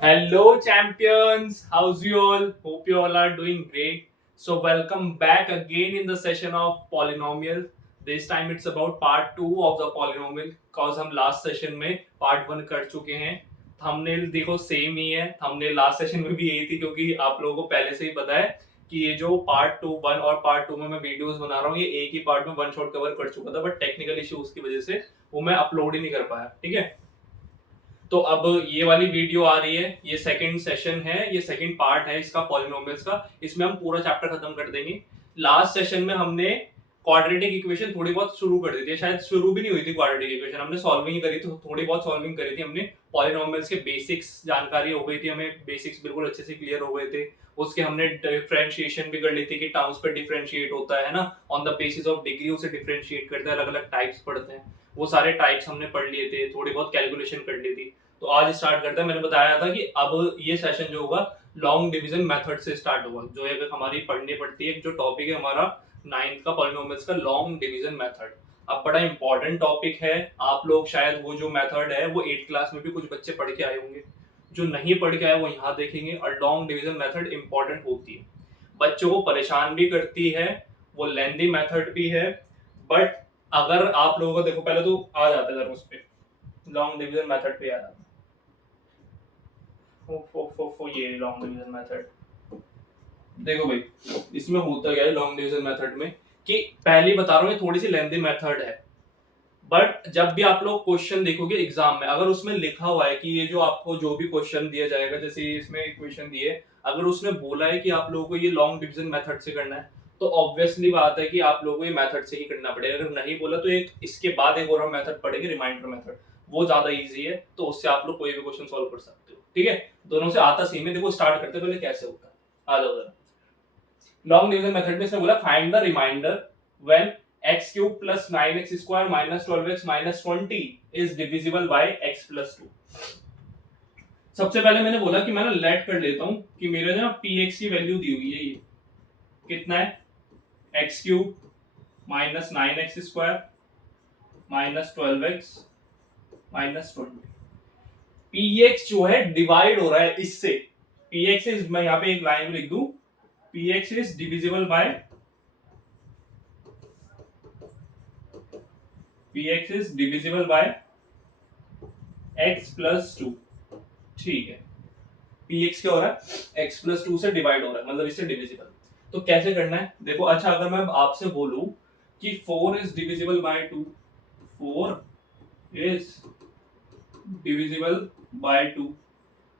Hello, champions. How's you all? Hope you all are doing great. So, welcome back again in the session of polynomial. This time it's about part 2 of the polynomial cause हम last session में part 1 कर चुके हैं. Thumbnail देखो same ही है. Thumbnail last session में भी यही थी क्योंकि आप लोगों को पहले से ही पता है कि ये जो पार्ट 2 1 और पार्ट 2 में मैं वीडियोस बना रहा हूँ ये एक ही पार्ट में वन शॉट कवर कर चुका था बट टेक्निकल इश्यूज की वजह से वो मैं अपलोड ही नहीं कर पाया. ठीक है. तो अब ये वाली वीडियो आ रही है. ये सेकंड सेशन है. ये सेकंड पार्ट है इसका पॉलिनोमियल्स का. इसमें हम पूरा चैप्टर खत्म कर देंगे. लास्ट सेशन में हमने क्वाड्रेटिक इक्वेशन थोड़ी बहुत शुरू कर दी थी. शायद शुरू भी नहीं हुई थी क्वाड्रेटिक इक्वेशन. हमने सॉल्विंग करी थी. थोड़ी बहुत सॉल्विंग करी थी हमने. पॉलिनोमियल्स के बेसिक्स जानकारी हो गई थी हमें. बेसिक्स बिल्कुल अच्छे से क्लियर हो गए थे. उसके हमने डिफरेंशिएशन भी कर ली थी कि टर्म्स पे डिफरेंशिएट होता है ना. On the basis of degree उसे डिफरेंशिएट करते हैं. अलग अलग टाइप्स पढ़ते हैं. वो सारे टाइप्स हमने पढ़ लिए थे. थोड़ी बहुत कैलकुलेशन कर ली थी. तो आज स्टार्ट करते हैं. मैंने बताया था कि अब ये सेशन जो होगा लॉन्ग डिवीजन मेथड से स्टार्ट होगा. जो है हमारी पढ़नी पड़ती है. जो टॉपिक है हमारा 9th का पॉलिनोमियल्स का लॉन्ग डिवीजन मेथड. अब बड़ा इंपॉर्टेंट टॉपिक है. आप लोग शायद वो जो मेथड है वो 8th क्लास में भी कुछ बच्चे पढ़ के आए होंगे. जो नहीं पढ़ के आए वो यहाँ देखेंगे. और लॉन्ग डिवीजन मेथड इंपॉर्टेंट होती है. बच्चों को परेशान भी करती है. वो लेंदी मेथड भी है. बट अगर आप लोगों को देखो पहले तो आ जाता है जरा उस पे लॉन्ग डिवीजन मेथड पे आ जाता है. ये लॉन्ग डिवीजन मेथड देखो भाई. इसमें होता क्या है लॉन्ग डिवीजन मेथड में कि पहले बता रहा हूँ ये थोड़ी सी लेंथी मेथड है. बट जब भी आप लोग क्वेश्चन देखोगे एग्जाम में अगर उसमें लिखा हुआ है कि ये जो आपको जो भी क्वेश्चन दिया जाएगा जैसे इसमें क्वेश्चन दिए अगर उसने बोला है कि आप लोगों को ये लॉन्ग डिवीजन मेथड से करना है तो ऑब्वियसली बात है कि आप लोगों को ये मेथड से ही करना पड़ेगा. अगर नहीं बोला तो एक इसके बाद एक और हम मेथड पढ़ेंगे रिमाइंडर मेथड. वो ज्यादा इजी है तो उससे आप लोग कोई भी क्वेश्चन सॉल्व कर सकते हो. ठीक है. दोनों से आता सेम है. देखो स्टार्ट करते पहले कैसे होता है. आ जाओ जरा. लॉन्ग डिवीजन मेथड में इसने बोला find the remainder when x cube plus 9x square minus 12x minus 20 is divisible by x plus 2. सबसे पहले मैंने बोला कि मैं ना लेट कर लेता हूं कि मेरे ना px की वैल्यू दी हुई है. ये कितना है x cube minus 9x square minus 12x minus 20. px जो है डिवाइड हो रहा है इससे. px इज मैं यहाँ पे एक लाइन लिख दूं px is divisible bye px is divisible by x plus 2. ठीक है. px क्या हो रहा है x प्लस 2 से डिवाइड हो रहा है मतलब इससे डिविजिबल. तो कैसे करना है देखो. अच्छा अगर मैं आपसे बोलूं कि 4 is divisible bye 2 4 is divisible bye 2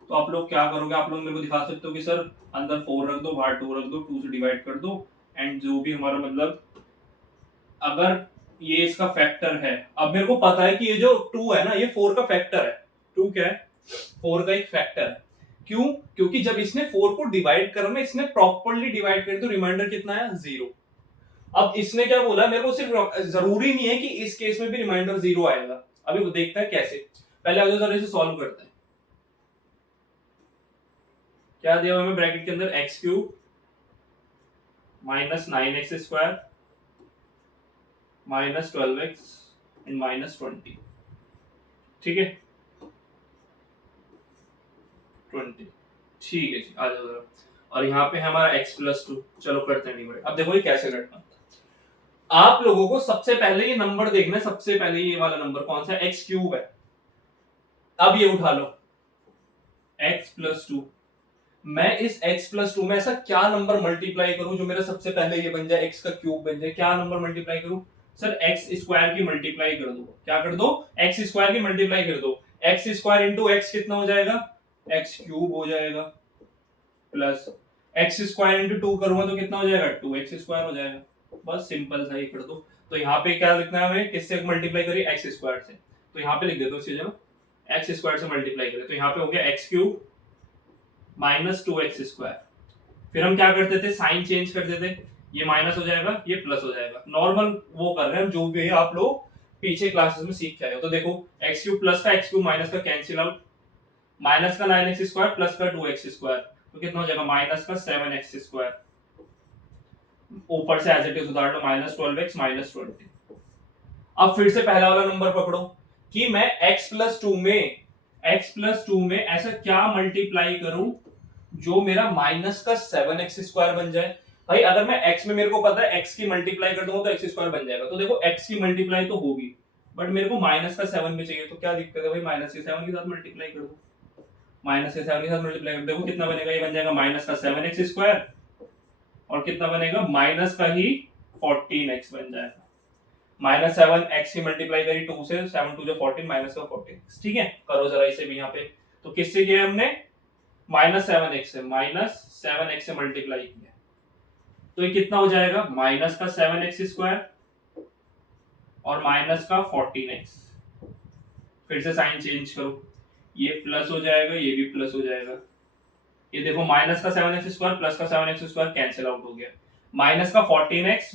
तो आप लोग क्या करोगे. आप लोग मेरे को दिखा सकते हो कि सर अंदर 4 रख दो बाहर 2 रख दो 2 से डिवाइड कर दो एंड जो भी हमारा मतलब अगर ये इसका फैक्टर है. अब मेरे को पता है कि ये जो 2 है ना ये 4 का फैक्टर है. 2 क्या है 4 का एक फैक्टर है. क्यों. क्योंकि जब इसने 4 को डिवाइड करना इसने प्रॉपर्ली डिवाइड कर तो रिमाइंडर कितना है 0. अब इसने क्या बोला मेरे को सिर्फ जरूरी नहीं है कि इस केस में भी रिमाइंडर 0 आएगा. अभी वो देखते हैं कैसे. पहले अगर जरा इसे सॉल्व करते हैं. क्या दिया हुआ है ब्रैकेट के अंदर x cube minus 9x square minus 12x and minus 20. ठीक है 20. ठीक है जी आ जाओ जरा. और यहाँ पे है हमारा x प्लस 2. चलो करते हैं डिवाइड. अब देखो ये कैसे करना है. आप लोगों को सबसे पहले ये नंबर देखना है. सबसे पहले ये वाला नंबर कौन सा है x क्यूब है. अब ये उठा लो x प्लस 2. मैं इस x प्लस 2 में ऐसा क्या नंबर मल्टीप्लाई करूं जो मेरा सबसे पहले ये बन जाए x का क्यूब बन जाए. क्या नंबर मल्टीप्लाई करूं सर x स्क्वायर की मल्टीप्लाई कर दो. क्या कर दो x स्क्वायर की मल्टीप्लाई कर दो. x स्क्वायर इंटू x कितना हो जाएगा x क्यूब हो जाएगा प्लस x स्क्वायर इंटू 2 करूंगा तो कितना हो जाएगा 2x स्क्वायर हो जाएगा. बस सिंपल सा ही कर दो. तो यहाँ पे क्या लिखना है हमें किससे मल्टीप्लाई करिए x स्क्वायर से. तो यहाँ पे लिख देता हूँ इसी जगह x स्क्वायर से मल्टीप्लाई करें तो यहाँ पे हो गया x cube minus 2x square. फिर हम क्या करते थे साइन चेंज करते थे. ये माइनस हो जाएगा ये प्लस हो जाएगा. नॉर्मल वो कर रहे हैं जो भी है आप लोग पीछे क्लासेस में सीख के आए हो. तो देखो x क्यूब प्लस का x क्यूब माइनस का कैंसिल आउट. माइनस का 9x स्क्वायर प्लस का 2x स्क्वायर तो कितना हो जाएगा माइनस का 7x स्क्वायर. ऊपर से एज इट इज उतार लो माइनस 12x माइनस 20. अब फिर से पहला वाला नंबर पकड़ो कि मैं x प्लस 2 में x प्लस 2 में ऐसा क्या मल्टीप्लाई करूं जो मेरा माइनस का 7x² बन जाए। भाई अगर मैं x में मेरे को पता है x की मल्टीप्लाई कर दूंगा तो x² बन जाएगा, तो देखो x की मल्टीप्लाई तो होगी, बट मेरे को माइनस का 7 भी चाहिए, तो क्या दिक्कत है भाई, माइनस के 7 के साथ मल्टीप्लाई कर दो। माइनस के 7 के साथ मल्टीप्लाई कर देखो कितना बनेगा, ये बन जाएगा माइनस का 7x² और कितना बनेगा माइनस का ही 14x बन जाएगा। माइनस 7x की मल्टीप्लाई करी 2 से, 7 2 14 माइनस का 14। ठीक है, करो जरा इसे भी यहाँ पे। तो किससे किया हमने, -7x से, -7x से मल्टीप्लाई किया, तो ये कितना हो जाएगा माइनस का 7x² और माइनस का 14x। फिर से साइन चेंज करो, ये प्लस हो जाएगा, ये भी प्लस हो जाएगा। ये देखो माइनस का 7x² प्लस का 7x² कैंसिल आउट हो गया। माइनस का 14x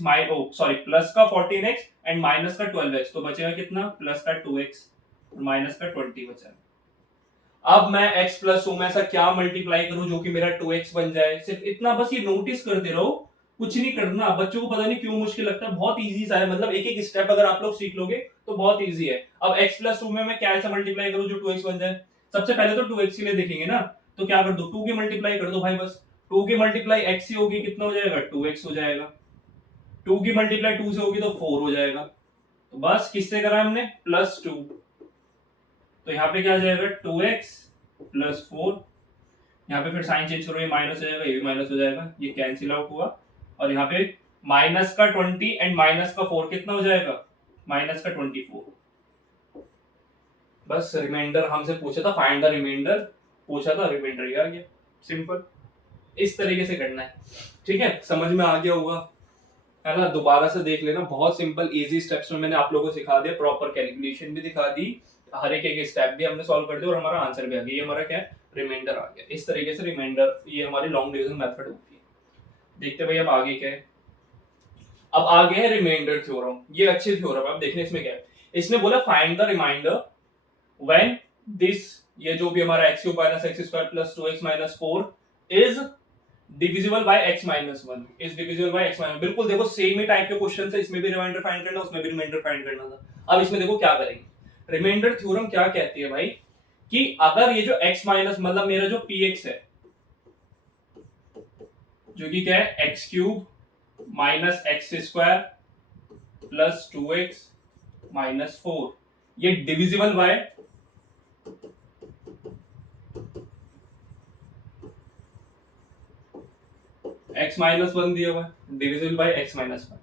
प्लस का 14x एंड माइनस का 12x, तो बचेगा कितना, प्लस का 2x और माइनस का 20 बचा। अब मैं x प्लस 2 में ऐसा क्या मल्टीप्लाई करूं जो कि मेरा 2x बन जाए। सिर्फ इतना बस ये नोटिस करते रहो, कुछ नहीं करना। बच्चों को पता नहीं क्यों मुश्किल लगता है, बहुत इजी सा है, मतलब एक एक स्टेप अगर आप लोग सीख लोगे तो बहुत इजी है। अब x प्लस 2 में मैं क्या ऐसा मल्टीप्लाई करूं जो 2x बन जाए। सबसे पहले तो 2x के लिए देखेंगे ना, तो क्या कर दो, 2 की मल्टीप्लाई कर दो भाई, बस 2 की मल्टीप्लाई x से होगी, कितना हो जाएगा 2x हो जाएगा। 2 की मल्टीप्लाई 2 से होगी तो 4 हो जाएगा। तो बस किससे करा हमने, +2, तो यहाँ पे क्या आ जाएगा 2x + 4। यहाँ पे फिर साइन चेंज करो, ये माइनस हो जाएगा, ये भी माइनस हो जाएगा, ये कैंसिल आउट हुआ, और यहाँ पे माइनस का 20 एंड माइनस का 4 कितना हो जाएगा, माइनस का 24। बस रिमाइंडर हमसे पूछा था, फाइंड द रिमाइंडर पूछा था, रिमाइंडर ये आ गया। सिंपल, इस तरीके से करना है। ठीक है, समझ में आ गया होगा है ना, दोबारा से देख लेना, बहुत सिंपल इजी स्टेप्स में मैंने आप लोगों को सिखा दिया, प्रॉपर कैलकुलेशन भी दिखा दी, हर एक स्टेप भी हमने सॉल्व कर दिया और हमारा आंसर भी आ गया। ये हमारा क्या है, रिमाइंडर आ गया। इस तरीके से रिमाइंडर, ये हमारी लॉन्ग डिवीजन मेथड होती है। देखते भाई अब आगे क्या है। अब आगे है रिमाइंडर थ्योरम, ये अच्छी थ्योरम है। अब देखने इसमें क्या है, इसने बोला find the remainder when this, ये जो भी हमारा x³ - x² + 2x - 4 is divisible by x - 1, is divisible by x - 1। बिल्कुल देखो सेम ही टाइप के क्वेश्चन है, इसमें भी रिमाइंडर फाइंड करना, उसमें भी रिमाइंडर फाइंड करना था। अब इसमें देखो क्या करेंगे, रिमाइंडर थ्योरम क्या कहती है भाई, कि अगर ये जो x माइनस, मतलब मेरा जो px है, जो कि क्या है x³ - x² + 2x - 4, ये डिविजिबल बाय x - 1 दिया हुआ है, divisible by x - 1।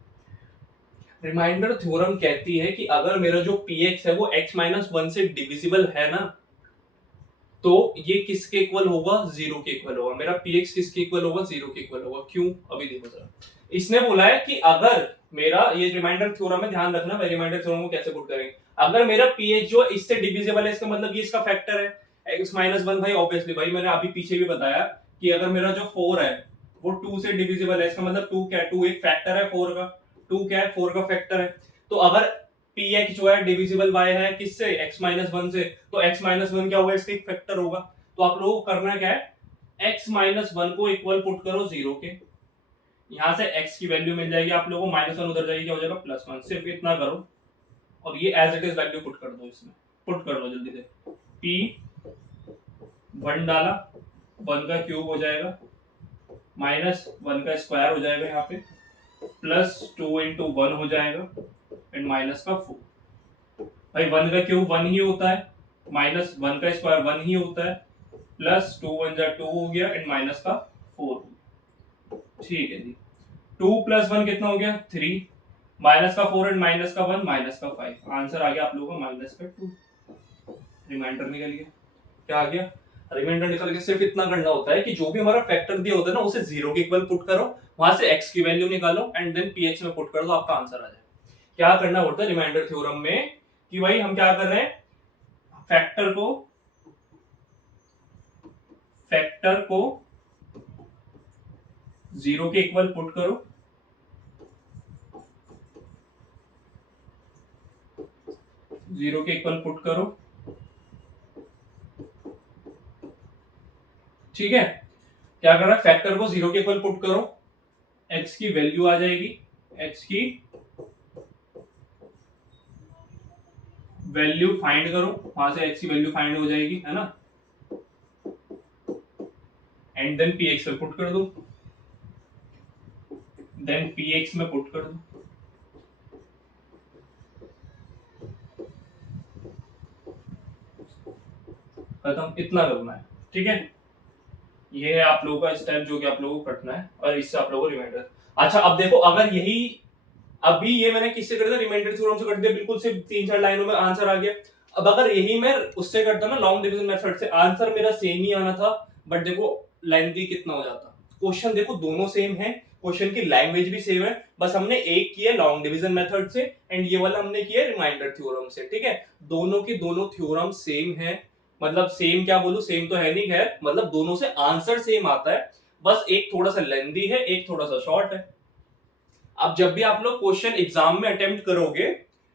Remainder theorem कहती है कि अगर मेरा जो px है वो x - 1 से डिविजिबल है ना, तो ये किसके इक्वल होगा, 0 के इक्वल होगा। मेरा px किसके इक्वल होगा, 0 के इक्वल होगा। क्यों, अभी देखो जरा। इसने बोला है कि अगर मेरा, ये रिमाइंडर थ्योरम है, ध्यान रखना रिमाइंडर थ्योरम को कैसे पुट करेंगे। अगर मेरा ph जो इससे डिविजिबल है, इसका मतलब ये इसका फैक्टर है x - 1 भाई, ऑब्वियसली भाई मैंने अभी पीछे भी बताया कि अगर मेरा जो 4 है वो 2 से डिविजिबल है, इसका मतलब 2 क्या है, 2 एक फैक्टर है 4 का, 2 क्या है 4 का फैक्टर है। तो अगर px जो है डिविजिबल बाय है किससे, x - 1 से, तो x - 1 क्या होगा, इसका एक फैक्टर होगा। तो आप लोगों को करना क्या है, x - 1 को इक्वल पुट करो 0 के, यहां से x की वैल्यू मिल जाएगी आप लोगों को, -1 उधर जाएगी, क्या हो जाएगा +1। सिर्फ इतना करो और ये as it is value put कर दो, इसमें पुट कर दो जल्दी से। p1 डाला, 1 का क्यूब हो जाएगा, -1 का स्क्वायर हो जाएगा यहाँ पे, +2 × 1 हो जाएगा एंड माइनस का 4। भाई 1 का क्यूब 1 ही होता है, -1 का स्क्वायर 1 ही होता है, +2 × 1 2 हो गया एंड माइनस का 4 हो गया। ठीक है जी, 2 + 1 कितना हो गया 3, माइनस का 4 एंड माइनस का 1 माइनस का 5। आंसर आ गया आप लोगों का -2। रिमाइंडर निकल गया, क्या आ गया, रिमाइंडर निकल के सिर्फ इतना करना होता है कि जो भी हमारा फैक्टर दिया होता है ना, उसे 0 के इक्वल पुट करो, वहां से x की वैल्यू निकालो एंड देन px में पुट कर दो, आपका आंसर आ जाए। क्या करना होता है रिमाइंडर थ्योरम में, कि भाई हम क्या कर रहे हैं, फैक्टर को 0 के इक्वल पुट करो, ठीक है। क्या करना है, फैक्टर को 0 के इक्वल पुट करो, x की वैल्यू आ जाएगी, x की वैल्यू फाइंड करो, वहां से x की वैल्यू फाइंड हो जाएगी, है ना, एंड देन px में पुट कर दो, देन px में पुट कर दो, खत्म। इतना करना है, ठीक है। ये है आप लोगों का स्टेप जो कि आप लोगों को करना है, और इससे आप लोगों को रिमाइंडर। अच्छा अब देखो, अगर यही अभी ये मैंने किससे कर दिया, रिमाइंडर थ्योरम से कर दिया, बिल्कुल सिर्फ 3-4 लाइनों में आंसर आ गया। अब अगर यही मैं उससे करता ना, लॉन्ग डिवीजन मेथड से, आंसर मेरा सेम ही आना था, बट देखो लेंथी कितना हो जाता। क्वेश्चन देखो दोनों सेम है, क्वेश्चन की लैंग्वेज भी सेम है, बस हमने एक किया लॉन्ग डिवीजन मेथड से एंड ये वाला हमने किया रिमाइंडर थ्योरम से, ठीक है। दोनों की दोनों थ्योरम सेम है, मतलब सेम क्या बोलूं, सेम तो है नहीं खैर, मतलब दोनों से आंसर सेम आता है, बस एक थोड़ा सा लेंथी है, एक थोड़ा सा शॉर्ट है। अब जब भी आप लोग क्वेश्चन एग्जाम में अटेम्प्ट करोगे,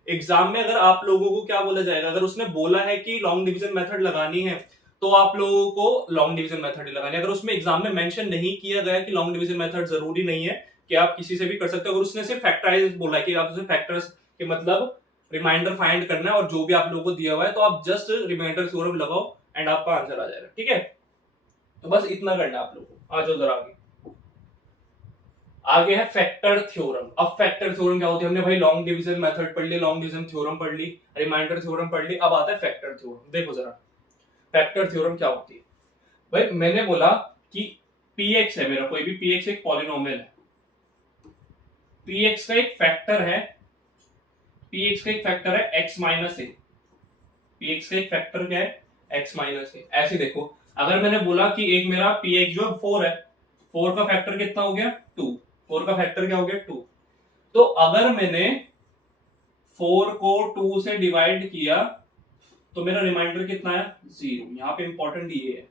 एग्जाम में अगर आप लोगों को क्या बोला जाएगा, अगर उसने बोला है कि लॉन्ग डिवीजन मेथड लगानी है तो आप लोगों को लॉन्ग डिवीजन मेथड ही लगानी है। अगर उसमें एग्जाम में मेंशन नहीं किया गया कि लॉन्ग डिवीजन मेथड जरूरी नहीं है, कि आप किसी से भी कर सकते हो, अगर उसने सिर्फ फैक्टराइज बोला है कि आप उसे फैक्टर्स के मतलब रिमाइंडर फाइंड करना है और जो भी आप लोगों को दिया हुआ है, तो आप जस्ट रिमाइंडर थ्योरम लगाओ एंड आपका आंसर आ जाएगा, ठीक है। तो बस इतना करना है आप लोगों को। आ जाओ जरा आगे। आगे है फैक्टर थ्योरम। अब फैक्टर थ्योरम क्या होती है, हमने भाई लॉन्ग डिवीजन मेथड पढ़ ली, लॉन्ग डिवीजन थ्योरम पढ़ ली, रिमाइंडर थ्योरम पढ़ ली, अब आता है फैक्टर थ्योरम। देखो जरा फैक्टर थ्योरम क्या होती है। भाई मैंने बोला कि px है मेरा, कोई भी px एक पॉलिनोमियल है, px का एक फैक्टर है, px का एक फैक्टर है x माइनस ए, px का एक फैक्टर क्या है, x माइनस ए। ऐसे देखो, अगर मैंने बोला कि एक मेरा px जो 4 है, 4 का फैक्टर कितना हो गया 2, 4 का फैक्टर क्या हो गया 2, तो अगर मैंने 4 को 2 से डिवाइड किया तो मेरा रिमाइंडर कितना है 0। यहां पे इंपॉर्टेंट ये है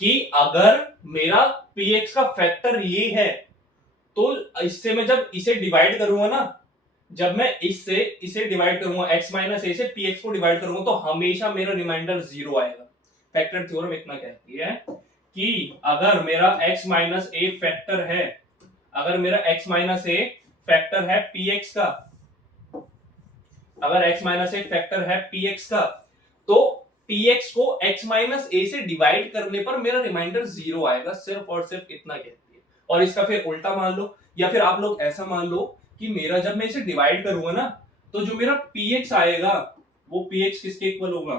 कि अगर मेरा px का फैक्टर ये है, तो इससे मैं जब इसे डिवाइड करूंगा ना, जब मैं इससे इसे डिवाइड करूंगा x माइनस ए से px को डिवाइड करूंगा, तो हमेशा मेरा रिमाइंडर 0 आएगा। फैक्टर थ्योरम इतना कहती है कि अगर मेरा x माइनस ए फैक्टर है, अगर मेरा x माइनस ए फैक्टर है px का, अगर x माइनस एक फैक्टर है px का, तो px को x माइनस ए से डिवाइड करने पर मेरा रिमाइंडर 0 आएगा, सिर्फ और सिर्फ इतना कहती है। और इसका फिर उल्टा मान लो, या फिर आप लोग ऐसा मान लो कि मेरा जब मैं इसे डिवाइड करूंगा ना, तो जो मेरा px आएगा वो px किसके इक्वल होगा,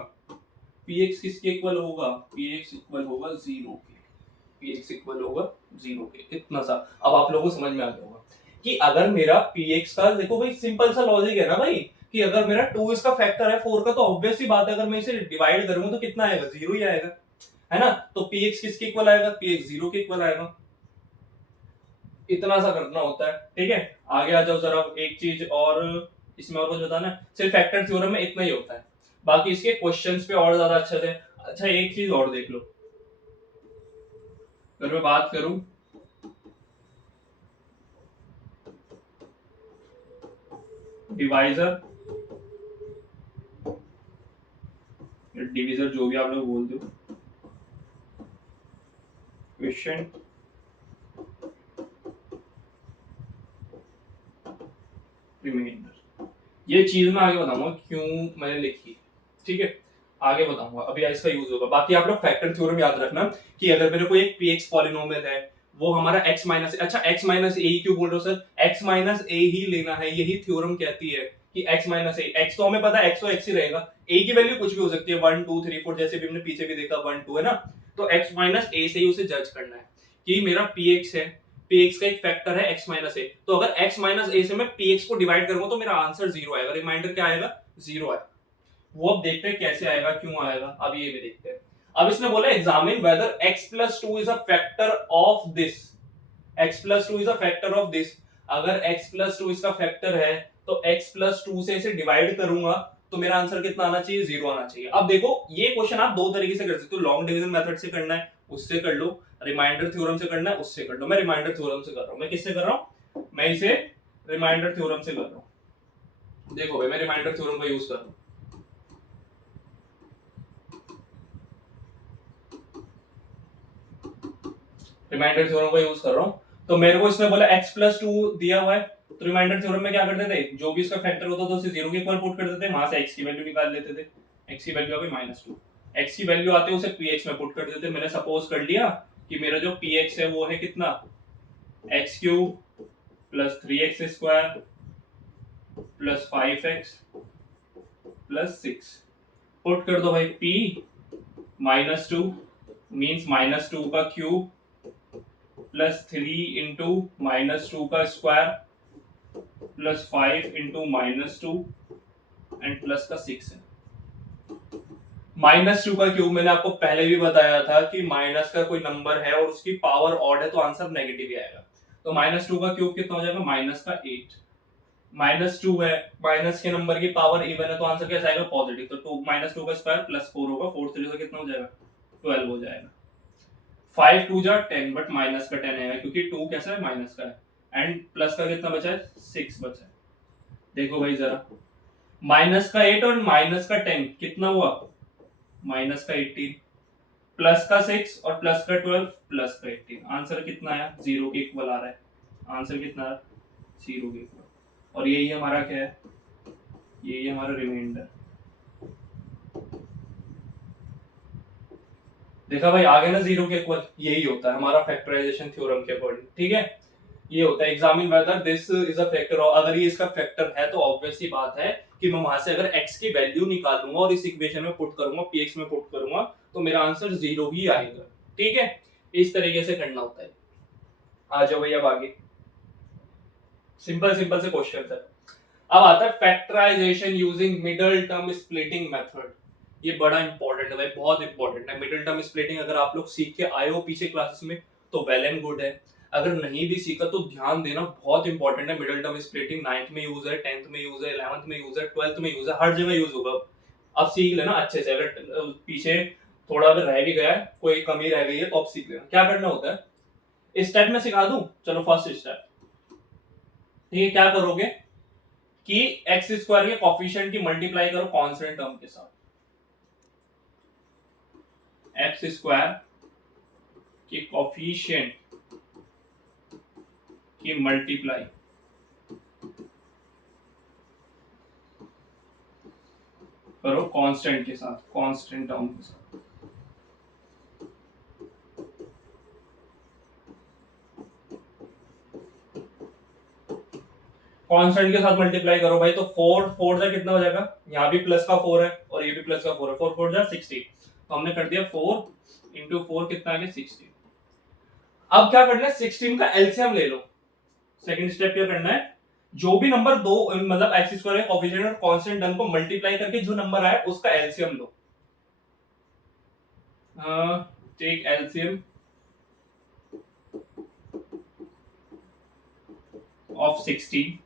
px किसके इक्वल होगा, px इक्वल होगा 0 के, px इक्वल होगा 0 के। इतना सा अब आप लोगों को समझ में आ गया होगा कि अगर मेरा px का, देखो भाई सिंपल सा लॉजिक है ना भाई, कि अगर मेरा 2 इसका फैक्टर है 4 का, तो ऑब्वियस सी बात है अगर मैं इसे डिवाइड करूंगा तो कितना आएगा 0 ही आएगा, है ना। तो px किसके इक्वल आएगा, px 0 के इक्वल आएगा। इतना सा करना होता है, ठीक है। आगे आ जाओ जरा, एक चीज और इसमें और कुछ बताना है, सिर्फ फैक्टर थ्योरम में इतना ही होता है, बाकी इसके क्वेश्चंस पे और ज्यादा अच्छे से। अच्छा एक चीज और देख लो, अगर मैं बात करूं डिवाइजर, डिविजर जो भी आप लोग बोलते हो, क्वेश्चन रिमाइंडर, ये चीज मैं आगे बताऊंगा क्यों मैंने लिखी, ठीक है, आगे बताऊंगा, अभी इसका यूज होगा। बाकी आप लोग फैक्टर थ्योरम याद रखना कि अगर मेरे को एक px पॉलिनोमियल है, वो हमारा x माइनस, अच्छा x माइनस ए ही क्यों बोल रहे हो सर, x माइनस ए ही लेना है, यही थ्योरम कहती है कि x माइनस ए, x तो हमें पता है x तो x ही रहेगा, a की वैल्यू कुछ भी हो सकती है 1 2 3 4, जैसे भी हमने पीछे भी देखा 1 2 है ना, तो x माइनस ए से ही उसे जज करना है कि मेरा px है, px का एक फैक्टर है x माइनस ए, तो अगर x माइनस ए से मैं px को डिवाइड करूंगा तो मेरा आंसर 0 आएगा, रिमाइंडर क्या आएगा 0 आएगा। वो अब देखते हैं कैसे आएगा, क्यों आएगा, अब ये भी देखते हैं। अब इसने बोला examine whether x plus 2 is a factor of this, x plus 2 is a factor of this. अगर x प्लस 2 इसका फैक्टर है तो x प्लस 2 से इसे डिवाइड करूंगा तो मेरा आंसर कितना आना चाहिए 0 आना चाहिए। अब देखो ये क्वेश्चन आप दो तरीके से कर सकते हो, लॉन्ग डिवीजन मेथड से करना है उससे कर लो, रिमाइंडर थ्योरम से करना है उससे कर लो। मैं रिमाइंडर थ्योरम से कर रहा हूं, मैं किससे कर रहा हूं, मैं इसे रिमाइंडर थ्योरम से कर रहा हूं। देखो भाई मैं रिमाइंडर थ्योरम का यूज कर रहा हूं, रिमाइंडर थ्योरम का यूज कर रहा हूं। तो मेरे को इसमें बोला x प्लस 2 दिया हुआ है, तो रिमाइंडर थ्योरम में क्या करते थे, जो भी इसका फैक्टर होता था उसे जीरो के इक्वल पुट कर देते थे, वहां से x की वैल्यू निकाल लेते थे। x की वैल्यू आ गई -2, x की वैल्यू आते उसे px में पुट कर देते। मैंने सपोज कर लिया कि मेरा जो px है वो है कितना, x³ + 3x² + 5x + 6। पुट कर दो भाई, p -2 मीन्स -2 का क्यूब + 3 इंटू -2 का स्क्वायर + 5 इंटू -2 एंड प्लस का 6 है। -2 का क्यूब मैंने आपको पहले भी बताया था कि माइनस का कोई नंबर है और उसकी पावर ऑड है तो आंसर नेगेटिव ही आएगा। तो -2 का क्यूब कितना हो जाएगा, -8। -2 है, माइनस के नंबर की पावर इवन है तो आंसर कैसा आएगा, पॉजिटिव। तो -2 का स्क्वायर +4 होगा, 4 3 से कितना हो जाएगा, 12 हो जाएगा। 5 2 जा 10, बट माइनस का 10 है क्योंकि 2 कैसा है, माइनस का है। एंड प्लस का कितना बचा है, 6 बचा है। देखो भाई जरा, माइनस का 8 और माइनस का 10 कितना हुआ, माइनस का 18, प्लस का 6 और प्लस का 12 प्लस का 18। आंसर कितना आया, 0 के इक्वल आ रहा है। आंसर कितना आ रहा है, 0 के इक्वल। और यही हमारा क्या है, यही हमारा रिमाइंडर। देखा भाई, आ गया ना 0 के इक्वल। यही होता है हमारा फैक्टराइजेशन थ्योरम के अकॉर्डिंग, ठीक है। ये होता है examine whether this is a factor. और अगर ये इसका फैक्टर है तो ऑब्वियस सी बात है कि मैं वहां से अगर x की वैल्यू निकालूंगा और इस इक्वेशन में पुट करूंगा, px में पुट करूंगा, तो मेरा आंसर 0 ही आएगा, ठीक है। इस तरीके से करना होता है। आ जाओ भाई अब आगे, सिंपल सिंपल से क्वेश्चन है। अब आता है factorisation using middle term splitting method. ये बड़ा इंपॉर्टेंट है भाई, बहुत इंपॉर्टेंट है। मिडिल टर्म स्प्लिटिंग अगर आप लोग सीख के आए हो पीछे क्लासेस में तो वेल एंड गुड है। अगर नहीं भी सीखा तो ध्यान देना, बहुत इंपॉर्टेंट है। मिडिल टर्म स्प्लिटिंग 9th में यूज है, 10th में यूज है, 11th में यूज है, 12th में यूज है, हर जगह यूज होगा। अब सीख लेना अच्छे से। अगर पीछे थोड़ा अगर रह भी गया है, कोई कमी रह गई है तो अब सीख लेना क्या करना होता है। स्टेप में सिखा दूं, चलो फर्स्ट स्टेप, ठीक है। क्या करोगे कि एक्स स्क्वायर के कॉफिशिएंट की मल्टीप्लाई करो कांस्टेंट टर्म के साथ। एक्स स्क्वायर के कॉफिशिएंट की मल्टीप्लाई करो कांस्टेंट के साथ, कांस्टेंट टर्म के साथ। कांस्टेंट के साथ मल्टीप्लाई करो भाई, तो 4 4 से कितना हो जाएगा, यहाँ भी प्लस का 4 है और ये भी प्लस का 4 है, 4 4 जा 16। तो हमने कर दिया 4 इंटू 4 कितना आ गया, 16। अब क्या करना है, 16 का एलसीएम ले लो। सेकंड स्टेप क्या करना है, जो भी नंबर दो मतलब एक्स स्क्वायर के कोएफिशिएंट और कांस्टेंट टर्म को मल्टीप्लाई करके जो नंबर आया उसका एलसीएम लो। टेक एलसीएम ऑफ 16,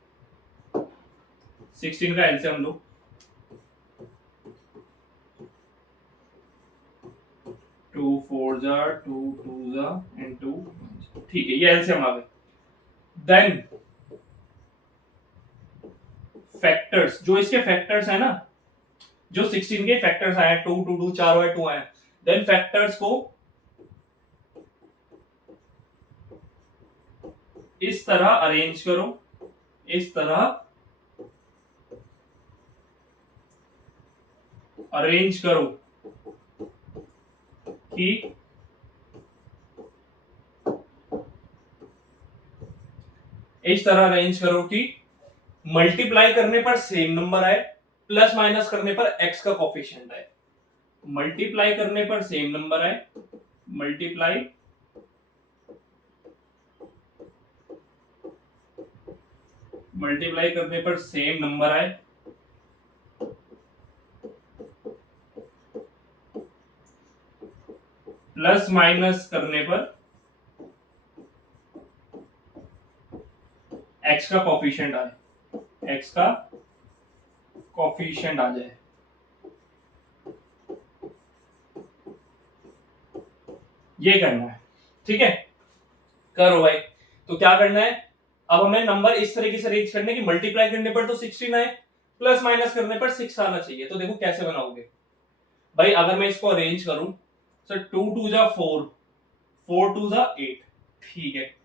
16 का एलसीएम लो। 2 4 जा 2 2 जा एंड 2, ठीक है, ये एलसीएम आ गई। देन फैक्टर्स, जो इसके फैक्टर्स है ना, जो 16 के फैक्टर्स आए, 2 2 2 4 और 2 आए, देन फैक्टर्स को इस तरह अरेंज करो, इस तरह अरेंज करो कि इस तरह अरेंज करो कि मल्टीप्लाई करने पर सेम नंबर आए, प्लस माइनस करने पर एक्स का कोफिशिएंट आए। मल्टीप्लाई करने पर सेम नंबर आए, मल्टीप्लाई मल्टीप्लाई करने पर सेम नंबर आए, प्लस माइनस करने पर एक्स का कोफिशिएंट आए, एक्स का कोफिशिएंट आ जाए। ये करना है, ठीक है। करो भाई, तो क्या करना है, अब हमें नंबर इस तरीके से अरेंज करने की, मल्टीप्लाई करने पर तो 16 आए, प्लस माइनस करने पर 6 आना चाहिए। तो देखो कैसे बनाओगे भाई, अगर मैं इसको अरेंज करूं तो 2 2 जा 4, 4 2 जा 8, ठीक है।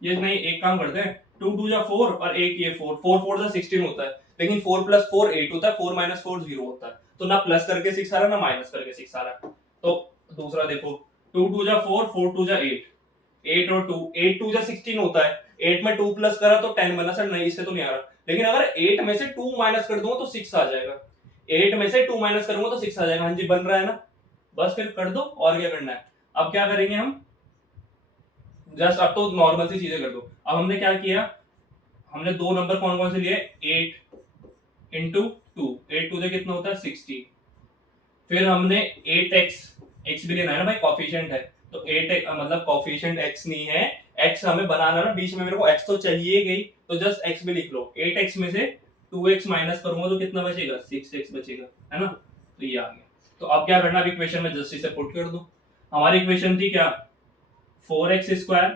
ये नहीं, एक काम करते हैं, 2 2 जा 4 और एक ये 4 4 4 जा 16 होता है, लेकिन 4 + 4 8 होता है, 4 - 4 0 होता है, तो ना प्लस करके 6 आ रहा है ना माइनस करके 6 आ रहा है। तो दूसरा देखो 2 2 जा 4 4 2 जा 8 8 और 2 8 2 जा 16 होता है, 8 में 2 प्लस करा तो 10 बना। सर नहीं, इससे तो नहीं आ रहा, लेकिन अगर 8 में से 2 माइनस कर दूंगा तो 6 आ जाएगा, 8 में से 2 माइनस करूंगा तो 6 आ जाएगा। हाँ जी, बन रहा है ना, बस फिर कर दो, और क्या करना है। अब क्या करेंगे हम, जस्ट अब तो नॉर्मल सी चीजें कर दो। अब हमने क्या किया, हमने दो नंबर कौन कौन से लिए, 8 इंटू 2, 8 2 से कितना होता है 16, फिर हमने 8x, x भी लेना है ना भाई, कॉफिशिएंट है, तो 8x मतलब कॉफिशिएंट x नहीं है, x हमें बनाना ना, बीच में मेरे को x तो चाहिए गई, तो जस्ट x भी लिख लो। 8x में से 2x माइनस करूंगा तो कितना बचेगा, 6x बचेगा, है ना, तो ये आ गया। तो अब क्या करना, अब इक्वेशन में जस्ट इसे पुट कर दो। हमारी इक्वेशन थी क्या, 4x²